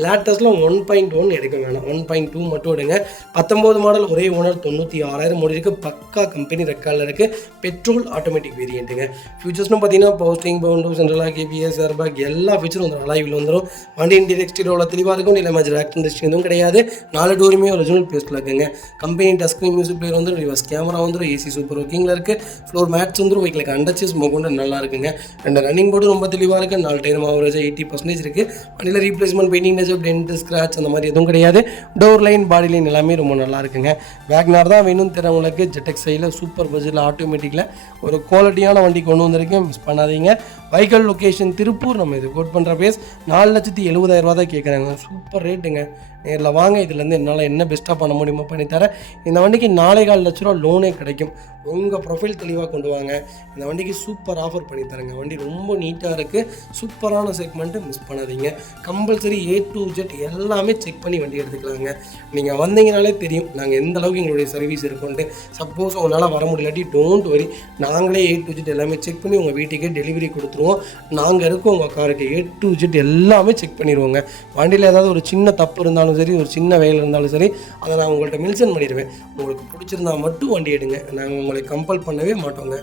லேட்டஸ்ட்டில் 1.1 எடுக்க வேணாம், 1.2 மட்டும் எடுங்க. 19 மாடல் ஒரே ஓனர், 96,000 ஓடி இருக்குது. பக்கா கம்பெனி ரெக்கார்டில் இருக்குது. Petrol automatic வேரியண்ட்டுங்க. ஃபியூச்சர்ஸ்னு பார்த்தீங்கன்னா போஸ்டிங் பவுண்டோ சென்ட்ரலாக KBS ஏர்பேக் எல்லா ஃபீச்சரும் வந்துடும். அலாய்வில் வந்துடும். வண்டி இன்டீரியர் எக்ஸ்டீரியர் தெளிவாக இருக்கும். இல்லை மேஜர் ஆக்சிடென்ட் எதுவும் கிடையாது. 4 டோருமே ஒரிஜினல் பேஸ்ட்டில் இருக்குங்க. Company touch screen music player வந்துடும். ரிவர்ஸ் கேமரா வந்துடும். ஏசி சூப்பர் ஒர்க்கிங்கில் இருக்குது. ஃப்ளோர் மேட்ச் வந்துடும். வெஹிக்கிளுக்கு அண்டர்ச்சேஸ் கொண்டு நல்லா இருக்குங்க. 2 ரன்னிங் போர்டு ரொம்ப தெளிவாக இருக்குது. 4 டயரும் ஆவரேஜாக 80% இருக்குது. வண்டியில் replacement, painting touch, dent, scratch அந்த மாதிரி எதுவும் கிடையாது. டோர் லைன் பாடி லைன் எல்லாமே ரொம்ப நல்லா இருக்குங்க. வேகனார் தான் வேணும்னு தெரிஞ்சவங்களுக்கு ஜெட்எக்ஸையில் சூப்பர் பட்ஜெட்டில் ஆட்டோமேட்டிக்கில் ஒரு குவாலிட்டியான வண்டி கொண்டு வந்திருக்கேன், மிஸ் பண்ணாதீங்க. Vehicle location Tiruppur. நம்ம இது கோட் பண்ணுற ப்ரைஸ் 4,70,000 தான் கேட்குறாங்க. சூப்பர் ரேட்டுங்க. நேரில் வாங்க. இதுலேருந்து என்னால் என்ன பெஸ்ட்டாக பண்ண முடியுமோ பண்ணித்தரேன். இந்த வண்டிக்கு 4,4 லட்ச ரூபா லோனே கிடைக்கும். உங்கள் ப்ரொஃபைல் தெளிவாக கொண்டு வாங்க. இந்த வண்டிக்கு சூப்பர் ஆஃபர் பண்ணித்தரேங்க. வண்டி ரொம்ப நீட்டாக இருக்குது. சூப்பரான செக்மெண்ட்டு, மிஸ் பண்ணாதீங்க. கம்பல்சரி A to Z எல்லாமே செக் பண்ணி வண்டி எடுத்துக்கலாங்க. நீங்கள் வந்தீங்கனாலே தெரியும் நாங்கள் எந்த அளவுக்கு எங்களுடைய சர்வீஸ் இருக்குன்ட்டு. சப்போஸ் உங்களால் வர முடியலாட்டி டோன்ட் வரி, நாங்களே A to Z எல்லாமே செக் பண்ணி உங்கள் வீட்டுக்கே டெலிவரி கொடுத்துருவோம். கொடுத்துருவோம். நாங்கள் இருக்கோம் உங்கள் காருக்கு A to Z எல்லாமே செக் பண்ணிடுவோங்க. வண்டியில் ஏதாவது ஒரு சின்ன தப்பு இருந்தாலும் சரி, ஒரு சின்ன வேலை இருந்தாலும் சரி, அதை நான் உங்கள்கிட்ட மென்ஷன் பண்ணிடுவேன். உங்களுக்கு பிடிச்சிருந்தா மட்டும் வண்டி எடுங்க, நாங்கள் உங்களை கம்பல் பண்ணவே மாட்டோங்க.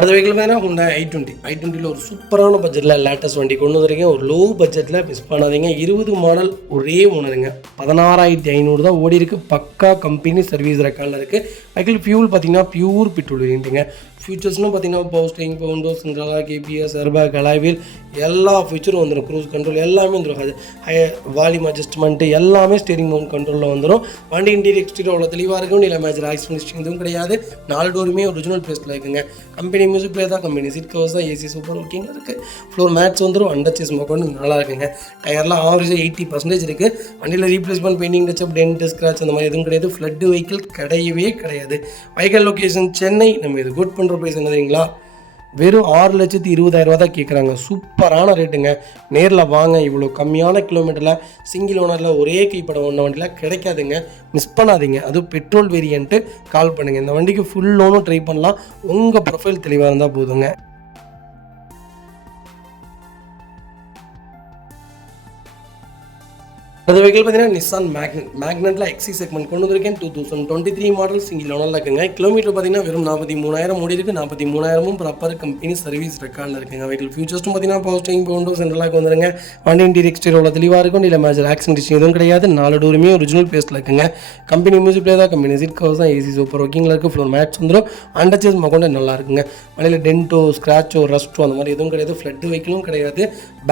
அடுத்த வெஹிக்கிள் பார்த்தீங்கன்னா ஹுண்டா i20 ஒரு சூப்பரான பட்ஜெட்டில் லேட்டஸ்ட் வண்டி கொண்டு வந்திருக்கேன். ஒரு லோ பட்ஜெட்டில் மிஸ் பண்ணாதீங்க. 20 மாடல் ஒரே ஓனருங்க. 16,500 தான் ஓடி இருக்குது. பக்கா கம்பெனி சர்வீஸ் ரெக்கார்டில் இருக்குது. வெஹிக்கிள் ஃபியூல் பார்த்தீங்கன்னா பியூர் பெட்ரோல் வேண்டிங்க. ஃபியூச்சர்ஸ்னு பார்த்தீங்கன்னா power steering, window central lock, KPS, airbag, alloy wheel எல்லா ஃபியூச்சரும் வந்துடும். க்ரூஸ் கண்ட்ரோல் எல்லாமே வந்துடும். வால்யூம் அட்ஜஸ்ட்மெண்ட்டு எல்லாமே ஸ்டீரிங் மவுண்ட் கண்ட்ரோலில் வந்துடும். வண்டி இன்டீரியர் எக்ஸ்டீரியர் அவ்வளோ தெளிவாக இருக்கும். இல்லை மேஜர் ஆக்சிடென்ட் எதுவும் கிடையாது. 4 டோருமே ஒரிஜினல் பிளேஸில் இருக்குங்க. கம்பெனி மியூசிக் பிளே தான், கம்பெனி சீட் கவர்ஸ் தான், AC சூப்பர் ஒர்க்கிங்கில் இருக்குது. ஃப்ளோர் மேட்ஸ் வந்துடும். அண்டர்ச்சேஸ் மொக்கொண்டு நல்லா இருக்குங்க. டயர்லாம் ஆவரேஜாக 80% இருக்குது. வண்டியில் replacement, painting touch up, dent, scratch அந்த மாதிரி எதுவும் கிடையாது. ஃப்ளட் வெஹிக்கிள் கிடையவே கிடையாது. Vehicle location Chennai. நம்ம இது குட் பண்ணுற ப்ரைஸ் என்ன தெரியுங்களா? வெறும் 6,20,000 தான் கேட்குறாங்க. சூப்பரான ரேட்டுங்க. நேரில் வாங்க. இவ்வளோ கம்மியான கிலோமீட்டரில் சிங்கிள் ஓனரில் ஒரே கைப்பட ஒன்ற வண்டியில் கிடைக்காதுங்க. மிஸ் பண்ணாதீங்க. அதுவும் பெட்ரோல் வேரியண்ட்டு. கால் பண்ணுங்கள். இந்த வண்டிக்கு ஃபுல் லோனும் ட்ரை பண்ணலாம். உங்கள் ப்ரொஃபைல் தெளிவாக இருந்தால் போதுங்க. அது வெஹிக்கிள் பார்த்தீங்கன்னா நிசான் மேக்னெட்டில் XC செக்மெண்ட் கொண்டு வந்திருக்கேன். 2023 மாடல் சிங்கிள் ஓனரில் இருக்குங்க. கிலோமீட்டர் பார்த்தீங்கன்னா வெறும் 43,000 ஓடி இருக்குது. 43,000 ப்ராப்பர் கம்பெனி சர்வீஸ் ரெக்கார்டில் இருக்குங்க. வெஹிக்கிள் ஃபியூச்சர்ஸ்டும் பார்த்தீங்கன்னா பவர் ஸ்டீரிங், விண்டோ சென்ட்ரலாக வந்துருங்க. வண்டி இன்டீரியர் எக்ஸ்டீரியர் தெளிவாக இருக்கும். இல்லை மேஜர் ஆக்சிடென்ட் எதுவும் கிடையாது. 4 டோருமே ஒரிஜினல் பேஸ்ட்டில் இருக்குங்க. கம்பெனி மியூசிக் பிளே தான், கம்பெனி சீட் கவர்ஸ் தான், AC சூப்பர் ஒர்க்கிங்கில் இருக்குது. ஃப்ளோர் மேட்ச் வந்துடும். அண்டர்ச்சேஸ் மொக்கொண்டு நல்லா இருக்குங்க. வண்டியில் டென்ட்டோ, ஸ்க்ராச்சோ, ரஸ்ட்டோ அந்த மாதிரி எதுவும் கிடையாது. ஃப்ளட் வெஹிக்கிளும் கிடையாது.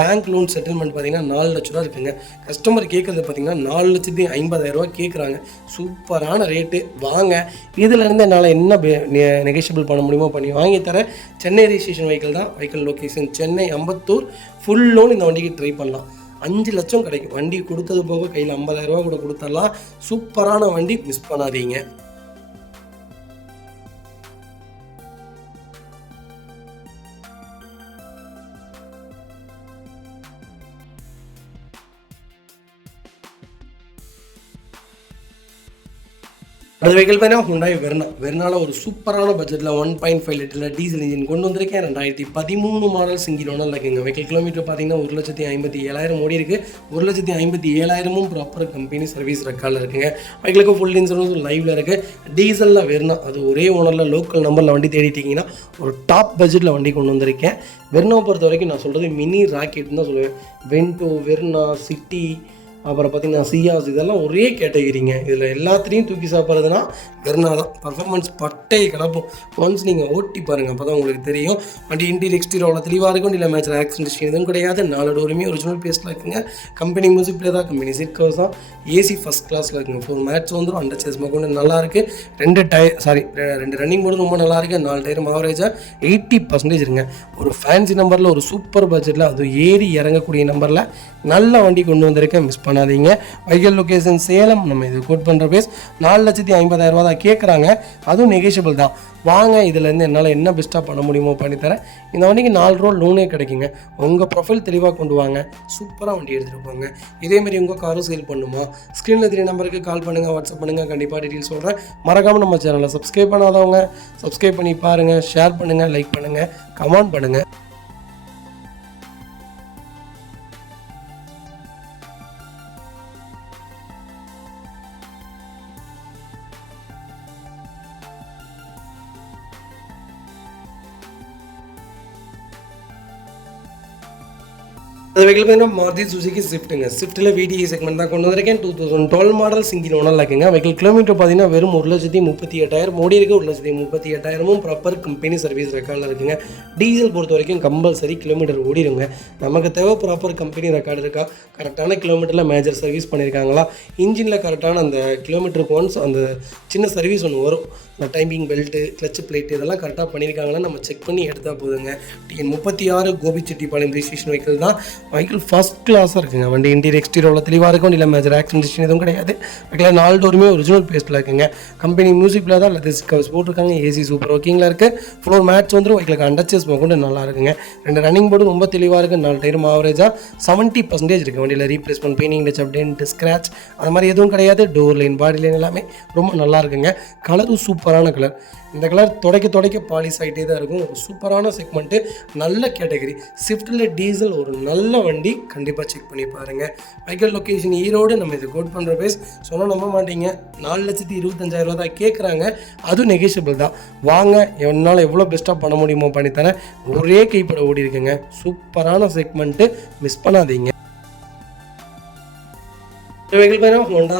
பேங்க் லோன் செட்டில்மெண்ட் பார்த்தீங்கன்னா 4 லட்ச ரூபா இருக்குங்க. கஸ்டமர் கேட்குறது பார்த்தீங்கன்னா 4,50,000 கேட்குறாங்க. சூப்பரான ரேட்டு. வாங்க, இதிலேருந்து என்னால் என்ன நெகோஷியபிள் பண்ண முடியுமோ பண்ணி வாங்கி தரேன். சென்னை ரெஜிஸ்ட்ரேஷன் வெஹிக்கிள் தான். Vehicle location Chennai Ambattur. Full loan இந்த வண்டிக்கு ட்ரை பண்ணலாம். 5 லட்சம் கிடைக்கும். வண்டி கொடுத்தது போக கையில் 50,000 கூட கொடுத்துடலாம். சூப்பரான வண்டி, மிஸ் பண்ணாதீங்க. அது வெஹிக்கிள் பார்த்தீங்கன்னா ஹுண்டாய் வெர்னால ஒரு சூப்பரான பட்ஜெட்டில் 1.5 லிட்டரில் டீசல் இன்ஜின் கொண்டு வந்திருக்கேன். 2013 மாடல் சிங்கிள் ஓனர் இருக்குங்க. வெஹிக்கிள் கிலோமீட்டர் பார்த்தீங்கன்னா 1,57,000 ஓடி இருக்குது. 1,57,000 ப்ராப்பர் கம்பெனி சர்வீஸ் ரெக்கார்டில் இருக்குங்க. வெஹிக்கிளுக்கு ஃபுல் இன்சூரன்ஸ் லைவில் இருக்குது. டீசலில் வெர்னா அது ஒரே ஓனரில் லோக்கல் நம்பரில் வண்டி தேடிட்டிங்கன்னா ஒரு டாப் பட்ஜெட்டில் வண்டி கொண்டு வந்திருக்கேன். வெர்னாவை பொறுத்த வரைக்கும் நான் சொல்கிறது மினி ராக்கெட்னு தான் சொல்லுவேன். வென்டோ, வெர்னா, சிட்டி, அப்புறம் பார்த்திங்கன்னா சியாஸ் இதெல்லாம் ஒரே கேட்டகிரிங்க. இதில் எல்லாத்துலேயும் தூக்கி சாப்பிட்றதுனா வெர்னா தான். பர்ஃபார்மன்ஸ் பட்டை கிளப்பும். ஒன்ஸ் நீங்கள் ஓட்டி பாருங்கள், அப்போ தான் உங்களுக்கு தெரியும். வண்டி இன்டீரியர் எக்ஸ்டீரியர் அவ்வளோ தெளிவாக இருக்கும். இல்லை மேட்ச் ஆக்சிடென்ட் எதுவும் கிடையாது. 4 டோருமே ஒரிஜினல் பேஸ்ட்டில் இருக்குங்க. கம்பெனி மியூசிக் பிளே தான், கம்பெனி சீட் கவர்ஸ் தான், AC ஃபஸ்ட் கிளாஸில் இருக்குங்க. 4 மேட்ச் வந்துடும். அண்டர்ச்சேஸ் கொண்டு நல்லாயிருக்கு. 2 ரன்னிங் போர்டு ரொம்ப நல்லாயிருக்கு. 4 டயரும் ஆவரேஜாக 80% இருங்க. ஒரு ஃபேன்சி நம்பரில் ஒரு சூப்பர் பட்ஜெட்டில் அது ஏறி இறங்கக்கூடிய நம்பரில் நல்ல வண்டி கொண்டு வந்திருக்கேன். மிஸ் பண்ணாதீங்க. Vehicle location Salem. நம்ம இது கோட் பண்ணுற பேஸ் 4,50,000 தான் கேட்குறாங்க. அதுவும் நெகோஷியபிள் தான். வாங்க, இதுலேருந்து என்னால் என்ன பெஸ்ட்டாக பண்ண முடியுமோ பண்ணித்தரேன். இந்த வண்டிக்கு 4 ரூபா லோனே கிடைக்குங்க. உங்கள் ப்ரொஃபைல் தெளிவாக கொண்டு வாங்க. சூப்பராக வண்டி எடுத்துகிட்டு போங்க. இதேமாரி உங்கள் காரும் சேல் பண்ணுமா? ஸ்க்ரீனில் 3 நம்பருக்கு கால் பண்ணுங்கள், வாட்ஸ்அப் பண்ணுங்கள். கண்டிப்பாக டீட்டெயில் சொல்கிறேன். மறக்காமல் நம்ம சேனலை சப்ஸ்கிரைப் பண்ணாதவங்க சப்ஸ்கிரைப் பண்ணி பாருங்கள். ஷேர் பண்ணுங்கள், லைக் பண்ணுங்கள், கமெண்ட் பண்ணுங்கள். அது வெஹிக்கிள் பார்த்தீங்கன்னா மாருதி சுசுகி ஸ்விஃப்ட்டுங்க. ஸ்விஃப்ட்டில் VDI செக்மெண்ட் தான் கொண்டு வந்திருக்கேன். 2012 மாடல் சிங்கிள் ஓனரில் இருக்குங்க. வெஹிக்கிள் கிலோமீட்டர் பார்த்தீங்கன்னா வெறும் 1,38,000 ஓடி இருக்குது. 1,38,000 ப்ராப்பர் கம்பெனி சர்வீஸ் ரெக்கார்டில் இருக்குங்க. டீசல் பொறுத்த வரைக்கும் கம்பல்சரி கிலோமீட்டர் ஓடிடுங்க. நமக்கு தேவை ப்ராப்பர் கம்பெனி ரெக்கார்டு இருக்கா, கரெக்டான கிலோமீட்டரில் மேஜர் சர்வீஸ் பண்ணியிருக்காங்களா, இன்ஜினில் கரெக்டான அந்த கிலோமீட்டருக்கு ஒன்ஸ் அந்த சின்ன சர்வீஸ் ஒன்று வரும். அந்த டைமிங் பெல்ட்டு, கிளச் பிளேட் இதெல்லாம் கரெக்டாக பண்ணியிருக்காங்கன்னா நம்ம செக் பண்ணி எடுத்தால் போதுங்க. TN 36 கோபிச்செட்டிப்பாளையம் ரெஜிஸ்ட்ரேஷன் வெஹிக்கிள் தான். வெஹிக்கிள் ஃபஸ்ட் கிளாஸாக இருக்குங்க. வண்டி இன்டீரியர் எக்ஸ்டீரியர் தெளிவாக இருக்கும். இல்லை மேஜர் ஆக்சிடென்ட் எதுவும் கிடையாது. வெஹிக்கிள் 4 டோருமே ஒரிஜினல் பேஸ்ட்டில் இருக்குங்க. கம்பெனி மியூசிக்கில் தான் லெதர் கவர்ஸ் போட்டிருக்காங்க. AC சூப்பர் ஒர்க்கிங்கில் இருக்குது. ஃப்ளோர் மேட்ச் வந்துடும். வெஹிக்கிளுக்கு அண்டர்ச்சேஸ் கொண்டு நல்லா இருக்குங்க. 2 ரன்னிங் போர்டு ரொம்ப தெளிவாக இருக்குது. 4 டயரும் ஆவரேஜாக 70% இருக்குது. வண்டியில் replacement, painting touch up, dent, scratch அது மாதிரி எதுவும் கிடையாது. டோர் லைன், பாடி லைன் எல்லாமே ரொம்ப நல்லா இருக்குங்க. கலரும் சூப்பர் சூப்பரான கலர். இந்த கலர் துடைக்க பாலிஷ் ஆகிட்டே தான் இருக்கும். ஒரு சூப்பரான செக்மெண்ட்டு, நல்ல கேட்டகரி. ஸ்விஃப்ட்டில் டீசல் ஒரு நல்ல வண்டி, கண்டிப்பாக செக் பண்ணி பாருங்கள். Vehicle location Erode. நம்ம இது கோட் பண்ணுற ப்ரைஸ் சொன்னால் நம்ப மாட்டீங்க, 4,25,000 தான் கேட்குறாங்க. அதுவும் நெகோஷியபிள் தான். வாங்க, என்னால் எவ்வளோ பெஸ்ட்டாக பண்ண முடியுமோ பண்ணித்தரேன். ஒரே கைப்பட ஓடி இருக்குங்க. சூப்பரான செக்மெண்ட்டு, மிஸ் பண்ணாதீங்க. வெஹிக்கிள் பார்த்தீங்கன்னா ஹோண்டா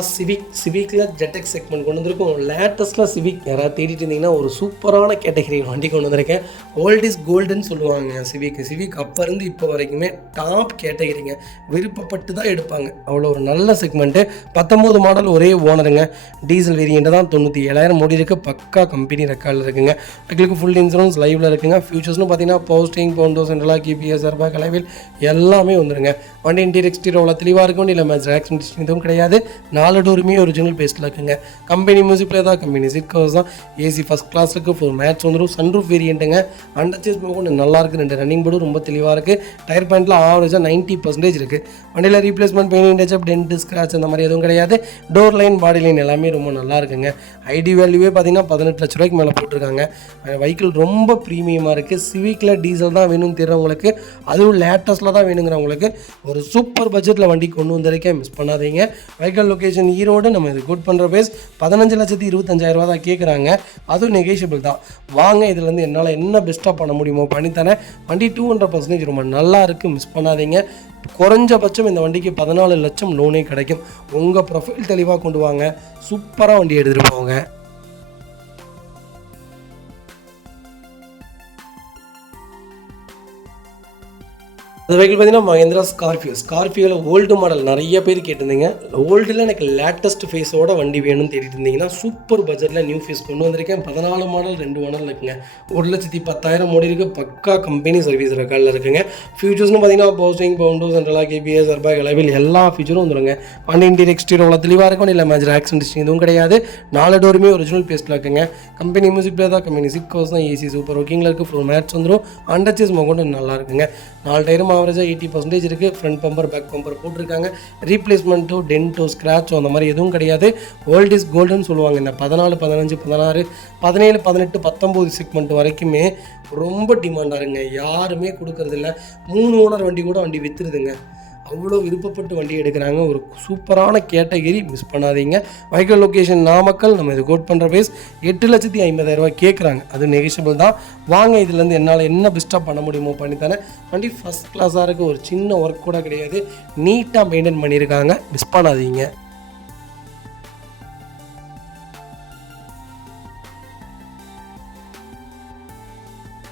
சிவிக்கில் ஜெட்டெக்ஸ் செக்மெண்ட் கொண்டு வந்திருக்கோம். லேட்டஸ்ட்டில் சிவிக் யாராவது தேடிட்டு இருந்தீங்கன்னா ஒரு சூப்பரான கேட்டகரி வண்டி கொண்டு வந்திருக்கேன். ஓல்ட் இஸ் கோல்டுன்னு சொல்லுவாங்க. சிவிக் அப்போ இருந்து இப்போ வரைக்குமே டாப் கேட்டகரிங்க. விருப்பப்பட்டு தான் எடுப்பாங்க, அவ்வளோ ஒரு நல்ல செக்மெண்ட்டு. 19 மாடல், ஒரே ஓனருங்க. டீசல் வேரியண்ட்டு தான். 97,000 ஓடி இருக்குது. பக்கா கம்பெனி ரெக்கார்டில் இருக்குங்க. வெஹிக்கிளுக்கு ஃபுல் இன்சூரன்ஸ் லைவில் இருக்குங்க. ஃபியூச்சர்ஸ்னு பார்த்தீங்கன்னா போஸ்டிங், பவுண்டோ, சென்ட்ரலா, கிபிஎஸ், ஏர்பேக், அலைவில் எல்லாமே வந்துருங்க. வண்டி இன்டீரியர் எக்ஸ்டீரியர் அவ்வளோ தெளிவாக இருக்கும். இல்லை மேட்ச் ஆக்சிடென்ட் எதுவும் கிடையாது. 4 டோருமே ஒரிஜினல் பேஸ்ட்டில் இருக்குங்க. கம்பெனி மியூசிக்கில் தான், கம்பெனி சீட் கவர்ஸ் தான். ஏசி ஃபஸ்ட் கிளாஸ் இருக்குது. ஃபுல் மேட்ச் வந்துடும். சன்ரூஃப் வேரியண்ட்டுங்க. அண்டர்ச்சேஸ் கொஞ்சம் நல்லாயிருக்கு. 2 ரன்னிங் போர்டும் ரொம்ப தெளிவாக இருக்குது. டயர் பாயிண்ட்டில் ஆவரேஜாக 90% இருக்குது. வண்டியில் replacement, painting touch up, dent, scratch அந்த மாதிரி எதுவும் கிடையாது. டோர் லைன், பாடி லைன் எல்லாமே ரொம்ப நல்லா இருக்குங்க. ஐடி வேல்யூவே பார்த்தீங்கன்னா 18 லட்ச ரூபாய்க்கு மேலே போட்டிருக்காங்க. வெஹிக்கிள் ரொம்ப ப்ரீமியமாக இருக்குது. சிவிக்கில் டீசல் தான் வேணும்னு தெரிறவங்களுக்கு, அதுவும் லேட்டஸ்ட்டில் தான் வேணுங்கிறவங்களுக்கு ஒரு சூப்பர் பட்ஜெட்டில் வண்டி கொண்டு வந்திருக்கேன். மிஸ் பண்ணாதீங்க. Vehicle location Erode. நம்ம இது குட் பண்ணுற பேஸ் 15,25,000 தான் கேட்குறாங்க. அதுவும் நெகோஷியபிள் தான். வாங்க, இதுலேருந்து என்னால் என்ன பெஸ்ட்டாக பண்ண முடியுமோ பண்ணித்தரேன். வண்டி 200% ரொம்ப நல்லா இருக்குது. மிஸ் பண்ணாதீங்க. குறைஞ்சபட்சம் இந்த வண்டிக்கு 14 லட்சம் லோனே கிடைக்கும். உங்கள் ப்ரொஃபைல் தெளிவாக கொண்டு வாங்க, சூப்பராக வண்டி எடுத்துகிட்டு போங்க. அந்த வெஹிக்கிள் பார்த்தீங்கன்னா மஹேந்திரா ஸ்கார்பியோவில் ஓல்டு மாடல் நிறைய பேர் கேட்டிருந்தீங்க. ஓல்டில் எனக்கு லேட்டஸ்ட் ஃபேஸோட வண்டி வேணும்னு தேடிட்டு இருந்தீங்கன்னா சூப்பர் பட்ஜெட்டில் நியூ ஃபேஸ் கொண்டு வந்திருக்கேன். 14 மாடல் 2 மாடல் இருக்குங்க. 1,10,000 ஓடி இருக்குது. பக்கா கம்பெனி சர்வீஸ் ரெக்கார்டில் இருக்குங்க. ஃபியூச்சர்ஸ்னு பார்த்தீங்கன்னா போஸ்டிங், பவுண்டோ, சென்ட்ரலா, கேபிஎஸ், ஏர்பேக், அலைவில் எல்லா ஃபீச்சரும் வந்துடுங்க. வண்டி இன்டீரியர் எக்ஸ்டீரியர் அவ்வளோ தெளிவாக இருக்கும். இல்லை மேஜர் ஆக்சிடென்ட் எதுவும் கிடையாது. 4 டோருமே ஒரிஜினல் பேஸ்ட்டில் இருக்குங்க. கம்பெனி மியூசிக் பிளே தான், கம்பெனி சீட் கவர்ஸ் தான். ஏசி சூப்பர் ஒர்க்கிங்கில் இருக்குது. ஃபுல் மேட்ச் வந்துடும். அண்டர்ச்சேஸ் கொண்டு நல்லா இருக்குங்க. 4 டயரும் ஆவரேஜாக 80% இருக்குது. ஃப்ரண்ட் பம்பர், பேக் பம்பர் போட்டிருக்காங்க. ரீப்ளேஸ்மெண்ட்டோ, டென்ட்டோ, ஸ்க்ராச்சோ அந்த மாதிரி எதுவும் கிடையாது. ஓல்ட் இஸ் கோல்டுன்னு சொல்லுவாங்க. இந்த 14, 15, 16, 17, 18, 19 செக்மெண்ட் வரைக்குமே ரொம்ப டிமாண்டாக இருங்க. யாருமே கொடுக்கறதில்ல. 3 ஓனர் வண்டி கூட வண்டி விற்றுருதுங்க. அவ்வளோ விருப்பப்பட்டு வண்டி எடுக்கிறாங்க. ஒரு சூப்பரான கேட்டகரி, மிஸ் பண்ணாதீங்க. Vehicle location Namakkal. நம்ம இது கோட் பண்ணுற பேஸ் 8,50,000 கேட்குறாங்க. அது நெகோஷியபிள் தான். வாங்க, இதுலேருந்து என்னால் என்ன பெஸ்ட்டாக பண்ண முடியுமோ பண்ணித்தானே. வண்டி ஃபஸ்ட் கிளாஸாக இருக்குது. ஒரு சின்ன ஒர்க் கூட கிடையாது. நீட்டாக மெயின்டைன் பண்ணியிருக்காங்க. மிஸ் பண்ணாதீங்க.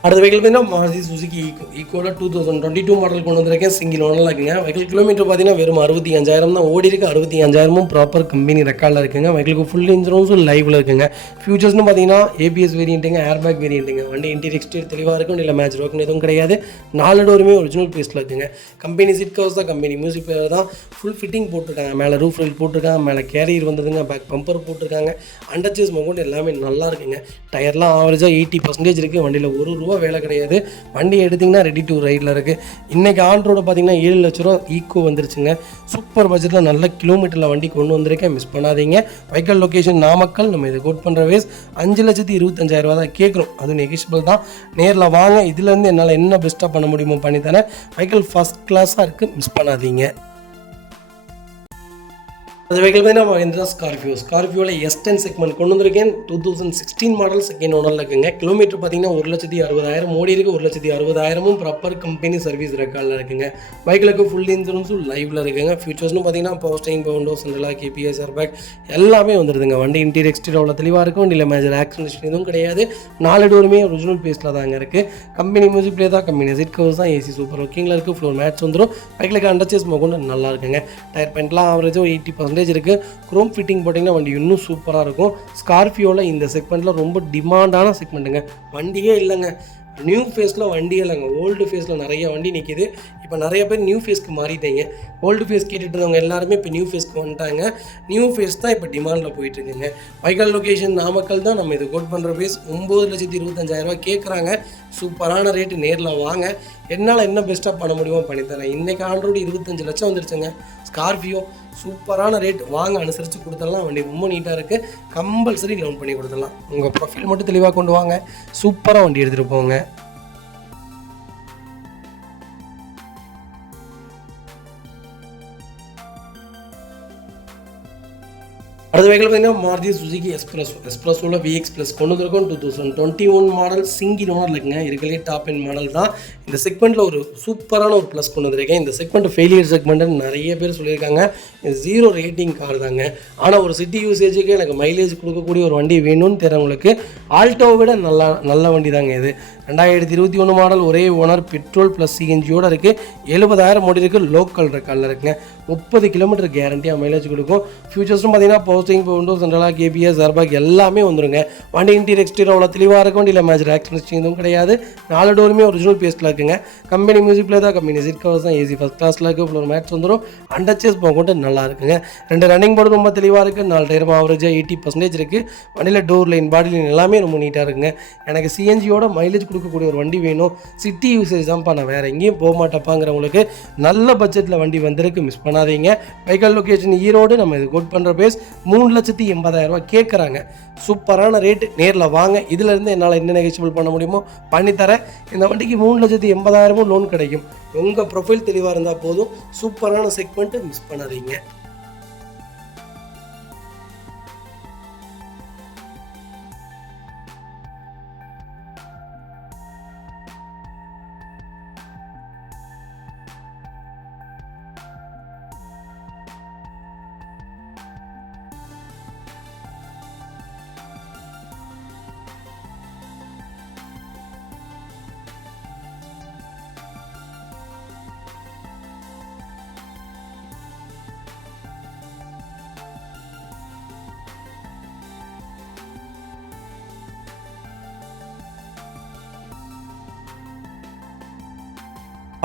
அடுத்த வெஹிக்கிள் பார்த்தீங்கன்னா மாருதி சுசுகி ஈக்கோவில் 2022 மாடல் கொண்டு வந்திருக்கேன். சிங்கிள் ஓனரில் இருக்குங்க. வெஹிக்கிள் கிலோமீட்டர் பார்த்தீங்கன்னா வெறும் 65,000 தான் ஓடி இருக்குது. 65,000 ப்ராப்பர் கம்பெனி ரெக்கார்டில் இருக்குங்க. வெஹிக்கிளுக்கு ஃபுல் இன்சூரன்ஸும் லைவில் இருக்குங்க. ஃபியூச்சர்ஸ்னு பார்த்தீங்கன்னா ஏபிஎஸ் வேரியண்ட்டுங்க, ஏர்பேக் வேரியண்ட்டுங்க. வண்டி இன்டீரியர் எக்ஸ்டீரியர் தெளிவாக இருக்கும். இல்லை மேட்ச் ஒர்க்னு எதுவும் கிடையாது. 4 டோருமே ஒரிஜினல் பேஸ்ட்டில் இருக்குங்க. கம்பெனி சீட் கவர்ஸ் தான், கம்பெனி மியூசிக் பிளேயர் தான். ஃபுல் ஃபிட்டிங் போட்டிருக்காங்க. மேலே ரூஃப் ரைல் போட்டிருக்காங்க. மேலே கேரியர் வந்ததுங்க. பேக் பம்பர் போட்டிருக்காங்க. அண்டர்ச்சேஸ் கொண்டு எல்லாமே நல்லா இருக்குங்க. டயர்லாம் ஆவரேஜாக 80% இருக்குது. வண்டியில் ₹1 வேலை கிடையாது. வண்டி எடுத்திங்கன்னா ரெடி டு ரைடில் இருக்குது. இன்றைக்கி ஆன் ரோடு பார்த்தீங்கன்னா 7 லட்ச ரூபா ஈக்கோ வந்துருச்சுங்க. சூப்பர் பட்ஜெட்டில் நல்ல கிலோமீட்டரில் வண்டி கொண்டு வந்திருக்கேன். மிஸ் பண்ணாதீங்க. Vehicle location Namakkal. நம்ம இதை கோட் பண்ணுற வேஸ் 5,25,000 தான் கேட்குறோம். அது நெகோஷியபிள் தான். நேரில் வாங்க. இதுலேருந்து என்னால் என்ன பெஸ்ட்டாக பண்ண முடியுமோ பண்ணித்தரேன். வெஹிக்கிள் ஃபஸ்ட் கிளாஸாக இருக்குது. மிஸ் பண்ணாதீங்க. அந்த வெஹிக்கிள் பார்த்தீங்கன்னா மஹேந்திரா ஸ்கார்பியோவில் S10 செக்மெண்ட் கொண்டு வந்திருக்கேன். 2016 மாடல் செகண்ட் ஓனரில் இருக்குங்க. கிலோமீட்டர் பார்த்தீங்கன்னா 1,60,000 ஓடி இருக்குது. 1,60,000 ப்ராப்பர் கம்பெனி சர்வீஸ் ரெக்கார்டில் இருக்குங்க. பைக்கிலுக்கு ஃபுல் இன்சூரன்ஸும் லைவில் இருக்குங்க. ஃபியூச்சர்ஸ்னு பார்த்தீங்கன்னா போஸ்டிங், பவுண்டோ, சென்ட்ரலா, கேபிஎஸ், ஏர்பேக் எல்லாமே வந்துடுதுங்க. வண்டி இன்டீரியர் எக்ஸ்டீரியர் அவ்வளோ தெளிவாக இருக்கும். இல்லை மேஜர் ஆக்சிடென்ட் எதுவும் கிடையாது. 4 டோருமே ஒரிஜினல் பேஸில் தாங்க இருக்குது. கம்பெனி மியூசிக் பிளே தான், கம்பெனி சீட் கவர்ஸ் தான். ஏசி சூப்பர் ஒர்க்கிங்கில் இருக்குது. ஃப்ளோர் மேட்ச் வந்துடும். பைக்கிலுக்கு அண்டர்ச்சேஸ் கொண்டு நல்லா இருக்குங்க. டயர் பாயிண்ட்லாம் ஆவரேஜாக 80% இருக்குது. குரோம் ஃபிட்டிங் போட்டிங்கன்னா வண்டி இன்னும் சூப்பராக இருக்கும். ஸ்கார்பியோவில் இந்த செக்மெண்ட்டில் ரொம்ப டிமாண்டான செக்மெண்ட்டுங்க. வண்டியே இல்லைங்க. நியூ ஃபேஸில் வண்டியே இல்லைங்க. ஓல்டு ஃபேஸில் நிறைய வண்டி நிற்கிது. இப்போ இப்போ நிறைய பேர் நியூ ஃபேஸ்க்கு மாறிட்டீங்க. ஓல்டு ஃபேஸ் கேட்டுட்டு இருந்தவங்க எல்லாருமே இப்போ நியூ ஃபேஸ்க்கு வந்துட்டாங்க. நியூ ஃபேஸ் தான் இப்போ டிமாண்டில் போயிட்டுருக்குங்க. வைக்கால் லொக்கேஷன் நாமக்கல் தான் நம்ம இது கோட் பண்ணுற ஃபேஸ். 9,25,000 கேட்குறாங்க. சூப்பரான ரேட்டு, நேரில் வாங்க. என்னால் என்ன பெஸ்ட்டாக பண்ண முடியுமோ பண்ணித்தரேன். இன்றைக்கி ஆண்ட்ராய்டு 25 லட்சம் வந்துருச்சுங்க. ஸ்கார்பியோ சூப்பரான ரேட், வாங்க அனுசரித்து கொடுத்துடலாம். வண்டி ரொம்ப நீட்டாக இருக்குது. கம்பல்சரி லோன் பண்ணி கொடுத்துடலாம். உங்கள் ப்ரொஃபைல் மட்டும் தெளிவாக கொண்டு வாங்க. சூப்பராக வண்டி எடுத்துகிட்டு போங்க. அடுத்த வெஹிக்கிள் பார்த்தீங்கன்னா மாருதி சுசுகி எஸ்ப்ரெஸோவில் VX ப்ளஸ் கொண்டு வந்திருக்கோம். 2021 மாடல், சிங்கிள் ஓனரில் இருக்குங்க. இருக்கலே டாப் எண்ட் மாடல் தான். இந்த செக்மெண்ட்டில் ஒரு சூப்பரான ஒரு ப்ளஸ் கொண்டு வந்திருக்கேன். இந்த செக்மெண்ட் ஃபெயிலியர் செக்மெண்ட்டுன்னு நிறைய பேர் சொல்லியிருக்காங்க. இது 0 ரேட்டிங் கார் தாங்க. ஆனால் ஒரு சிட்டி யூசேஜுக்கு எனக்கு மைலேஜ் கொடுக்கக்கூடிய ஒரு வண்டி வேணும்னு தெரிறவங்களுக்கு ஆல்டோவை விட நல்ல வண்டி தாங்க இது. 2021 மாடல், ஒரே ஓனர், பெட்ரோல் ப்ளஸ் CNGயோடு இருக்குது. 70,000 ஓடி இருக்குது. லோக்கல் ரெக்கார்டில் இருக்குங்க. 30 கிலோமீட்டர் கேரண்டியாக மைலேஜ் கொடுக்கும். ஃபியூச்சர்ஸும் பார்த்தீங்கன்னா பவர்ஸ்டீரிங், விண்டோஸ், சென்ட்ரலாக, ABS, ஏர்பேக் எல்லாமே வந்துருங்க. வண்டி இன்டீரியர் எக்ஸ்டீரியர் அவ்வளோ தெளிவாக இருக்கும். வண்டியில் மேஜர் ஆக்சிடென்ட்ஸ் எதுவும் கிடையாது. 4 டோருமே ஒரிஜினல் பேஸ்ட்டில் இருக்குங்க. கம்பெனி மியூசிக் பிளே தான், கம்பெனி சீட் கவர்ஸ் தான், AC ஃபஸ்ட் கிளாஸில் இருக்குது. ஃப்ளோர் மேட்ஸ் வந்துடும். அண்டர்ச்சேஸ் போக நல்லா இருக்குங்க. 2 ரன்னிங் போர்டு ரொம்ப தெளிவாக இருக்குது. 4 டயரும் ஆவரேஜாக 80% இருக்குது. வண்டியில் டோர் லைன், பாடி லைன் எல்லாமே ரொம்ப நீட்டாக இருக்குங்க. எனக்கு CNGயோட மைலேஜ் கொடுக்கக்கூடிய ஒரு வண்டி வேணும். சிட்டி யூசேஜ் தான்ப்பா, நான் வேறு எங்கேயும் போக மாட்டேப்பாங்கிறவங்களுக்கு நல்ல பட்ஜெட்டில் வண்டி வந்திருக்கு. மிஸ் பண்ணாதீங்க. வைக்கால் லொக்கேஷன் ஈரோடு. நம்ம இது கோட் பண்ணுற பேஸ் 3,80,000 கேட்குறாங்க. சூப்பரான ரேட்டு, நேரில் வாங்க. இதிலேருந்து என்னால் என்ன நெகோஷியபிள் பண்ண முடியுமோ பண்ணித்தரேன். இந்த வண்டிக்கு 3,80,000 லோன் கிடைக்கும். உங்கள் ப்ரொஃபைல் தெளிவாக இருந்தால் போதும். சூப்பரான செக்மெண்ட்டு, மிஸ் பண்ணாதீங்க.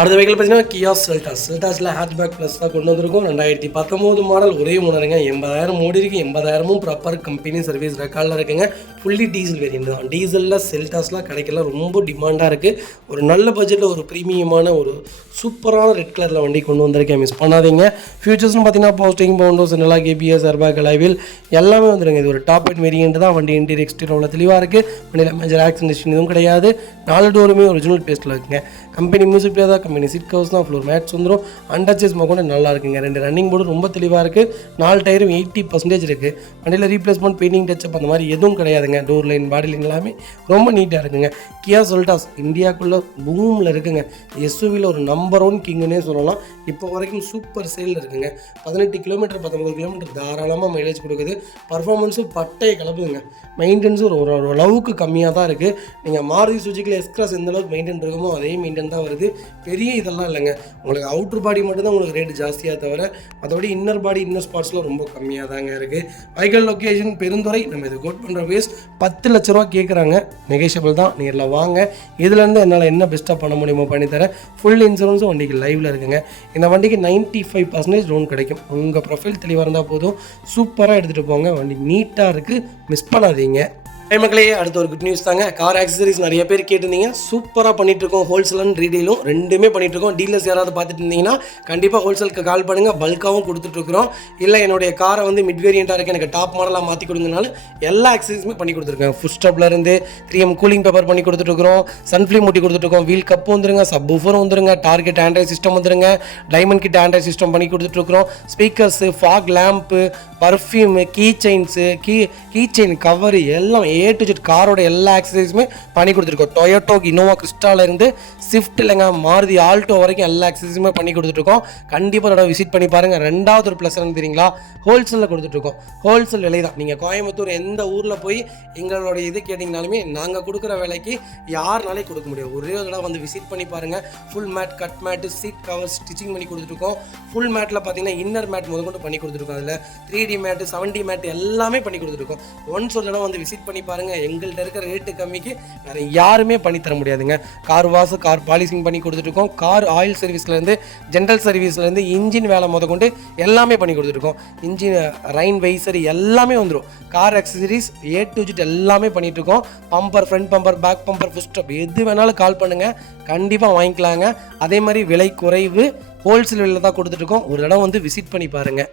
அடுத்த வெஹிக்கிள் பார்த்தீங்கன்னா கியா செல்டாஸில் ஹேட்ச்பேக் ப்ளஸ் தான் கொண்டு வந்திருக்கோம். 2019 மாடல், ஒரே ஓனருங்க. 80,000 ஓடி இருக்குது. 80,000 ப்ராப்பர் கம்பெனி சர்வீஸ் ரெக்கார்டில் இருக்குங்க. ஃபுல்லி டீசல் வேரியன்ட் தான். டீசலில் செல்டாஸ்லாம் கிடைக்கலாம், ரொம்ப டிமாண்டாக இருக்குது. ஒரு நல்ல பட்ஜெட்டில் ஒரு ப்ரீமியமான ஒரு சூப்பரான ரெட் கலரில் வண்டி கொண்டு வந்திருக்கேன். மிஸ் பண்ணாதீங்க. ஃபியூச்சர்ஸ்னு பார்த்தீங்கன்னா பவர்ஸ்டீரிங், விண்டோஸ், சென்ட்ரலாக, ABS, ஏர்பேக், அலாய்வில் எல்லாமே வந்துருங்க. இது ஒரு டாப் எண்ட் வேரியன்ட் தான். வண்டி இன்டீரியர் எக்ஸ்டீரியர் அவ்வளோ தெளிவாக இருக்குது. வண்டியில் மேஜர் ஆக்சிடென்ட் எதுவும் கிடையாது. 4 டோருமே ஒரிஜினல் பேஸ்ட்டில் இருக்குங்க. கம்பெனி மியூசிக் பிளே தான், கம்பெனி சீட் கவர்ஸ் தான், ஃப்ளோர் மேட்ஸ் வந்துடும். அண்டர்ச்சேஸ் கூட நல்லா இருக்குங்க. 2 ரன்னிங் போர்டு ரொம்ப தெளிவாக இருக்குது. 4 டயரும் 80% இருக்குது. வண்டியில் ரீப்ளேஸ்மெண்ட், பெயிண்டிங், டச்சப் அந்த மாதிரி எதுவும் கிடையாதுங்க. டோர் லைன், பாடி லைன் எல்லாமே ரொம்ப நீட்டாக இருக்குங்க. கியா செல்டாஸ் இந்தியாவுக்குள்ளே பூமில் இருக்குங்க. SUVயில் ஒரு நம்பர் 1 கிங்குன்னே சொல்லலாம். இப்போ வரைக்கும் சூப்பர் சேலில் இருக்குங்க. 18 கிலோமீட்டர் 19 கிலோமீட்டர் தாராளமாக மைலேஜ் கொடுக்குது. பர்ஃபார்மன்ஸும் பட்டையை கிளப்புதுங்க. மெயின்டெனன்ஸும் ஒரு அளவுக்கு கம்மியாக தான் இருக்குது. நீங்கள் மாருதி சுஜுக்கியில் எஸ்க்ராஸ் எந்த அளவுக்கு மெயின்டைன் இருக்குமோ அதே மெயின்டைன் தான் வருது. பெரிய இதெல்லாம் இல்லைங்க. உங்களுக்கு அவுட்ரு பாடி மட்டும்தான் உங்களுக்கு ரேட்டு ஜாஸ்தியாக தவிர மற்றபடி இன்னர் பாடி, இன்னர் ஸ்பாட்ஸ்லாம் ரொம்ப கம்மியாக தாங்க இருக்குது. வைக்கல் லொக்கேஷன் பெருந்துறை. நம்ம இது கோட் பண்ணுற பேஸ் 10 லட்ச ரூபா கேட்குறாங்க. நெகோஷியபிள் தான், நேரில் வாங்க. இதுலேருந்து என்னால் என்ன பெஸ்ட்டாக பண்ண முடியுமோ பண்ணித்தரேன். ஃபுல் இன்சூரன்ஸும் வண்டிக்கு லைவில் இருக்குங்க. இந்த வண்டிக்கு 95% லோன் கிடைக்கும். உங்கள் ப்ரொஃபைல் தெளிவாக இருந்தால் போதும். சூப்பராக எடுத்துகிட்டு போங்க. வண்டி நீட்டாக இருக்குது, மிஸ் பண்ணாதீங்க. மக்களே, அடுத்த ஒரு குட் நியூஸ் தாங்க. கார் ஆக்சசரிஸ் நிறைய பேர் கேட்டிருந்தீங்க. சூப்பராக பண்ணிகிட்ருக்கோம். ஹோல்சேல் அண்ட் ரீடெயிலும் ரெண்டுமே பண்ணிகிட்ருக்கோம். டீலர்ஸ் யாராவது பார்த்துட்டு இருந்தீங்கன்னா கண்டிப்பாக ஹோல்சேலுக்கு கால் பண்ணுங்கள். பல்காகவும் கொடுத்துட்ருக்குறோம். இல்லை என்னுடைய காரை வந்து மிட் வேரியண்ட்டாக இருக்குது, எனக்கு டாப் மாடலாக மாற்றி கொடுங்கனாலும் எல்லா ஆக்சசரிஸுமே பண்ணி கொடுத்துருக்கேன். ஃபுட் ஸ்டப்லேருந்து 3M கூலிங் பேப்பர் பண்ணி கொடுத்துட்ருக்குறோம். சன்ஃப்ளீம் மூட்டி கொடுத்துட்ருக்கோம். வீல் கப்பு வந்துருங்க, சப் ஊஃபரும் வந்துருங்க, டார்கெட் ஆண்ட்ராய்ட் சிஸ்டம் வந்துருங்க, டைமண்ட் கிட் ஆண்ட்ராய்ட் சிஸ்டம் பண்ணி கொடுத்துட்ருக்குறோம். Speakers, fog lamp, perfume, key chains, key chain cover எல்லாம் A to Z காரோட எல்லா ஆக்சசரிஸுமே பண்ணி கொடுத்துருக்கோம். டொயோட்டோ, இனோவா கிறிஸ்டாலேருந்து ஸ்விஃப்ட் இல்லைங்க, மாருதி ஆல்டோ வரைக்கும் எல்லா ஆக்சசரிஸுமே பண்ணி கொடுத்துட்ருக்கோம். கண்டிப்பாக அதோட விசிட் பண்ணி பாருங்கள். ரெண்டாவது ஒரு ப்ளஸ் என்ன தெரியுங்களா, ஹோல்சேலில் கொடுத்துட்ருக்கோம். ஹோல்சேல் விலை தான். நீங்கள் கோயம்புத்தூர் எந்த ஊரில் போய் எங்களோட இது கேட்டிங்கனாலுமே நாங்கள் கொடுக்குற விலைக்கு யாருனாலே கொடுக்க முடியும். ஒரே தடவை வந்து விசிட் பண்ணி பாருங்கள். Full mat, cut mat, seat cover stitching பண்ணி கொடுத்துருக்கோம். ஃபுல் மேட்டில் பார்த்தீங்கன்னா இன்னர் மேட் முதல் கொண்டு பண்ணி கொடுத்துருக்கோம். அதில் 3D மேட்டு, 7D மேட்டு எல்லாமே பண்ணி கொடுத்துருக்கோம். ஒன்ஸ் ஒரு தடவை வந்து விசிட் பண்ணி பாருங்கள். எங்கள்கிட்ட இருக்கிற ரேட்டு கம்மிக்கு வேறு யாருமே பண்ணி தர முடியாதுங்க. கார் வாஷ், கார் பாலிசிங் பண்ணி கொடுத்துட்ருக்கோம். கார் ஆயில் சர்வீஸ்லேருந்து, ஜென்ரல் சர்வீஸ்லேருந்து, இன்ஜின் வேலை கொண்டு எல்லாமே பண்ணி கொடுத்துருக்கோம். இன்ஜின் ரைன் வைசர் எல்லாமே வந்துடும். Car accessories A to Z எல்லாமே பண்ணிகிட்ருக்கோம். Bumper, front bumper, back bumper, foot stop எது வேணாலும் கால் பண்ணுங்கள், கண்டிப்பாக வாங்கிக்கலாங்க. அதே மாதிரி விலை குறைவு, ஹோல்சேல் விலையில் தான் கொடுத்துட்ருக்கோம். ஒரு தடவை வந்து விசிட் பண்ணி பாருங்கள்.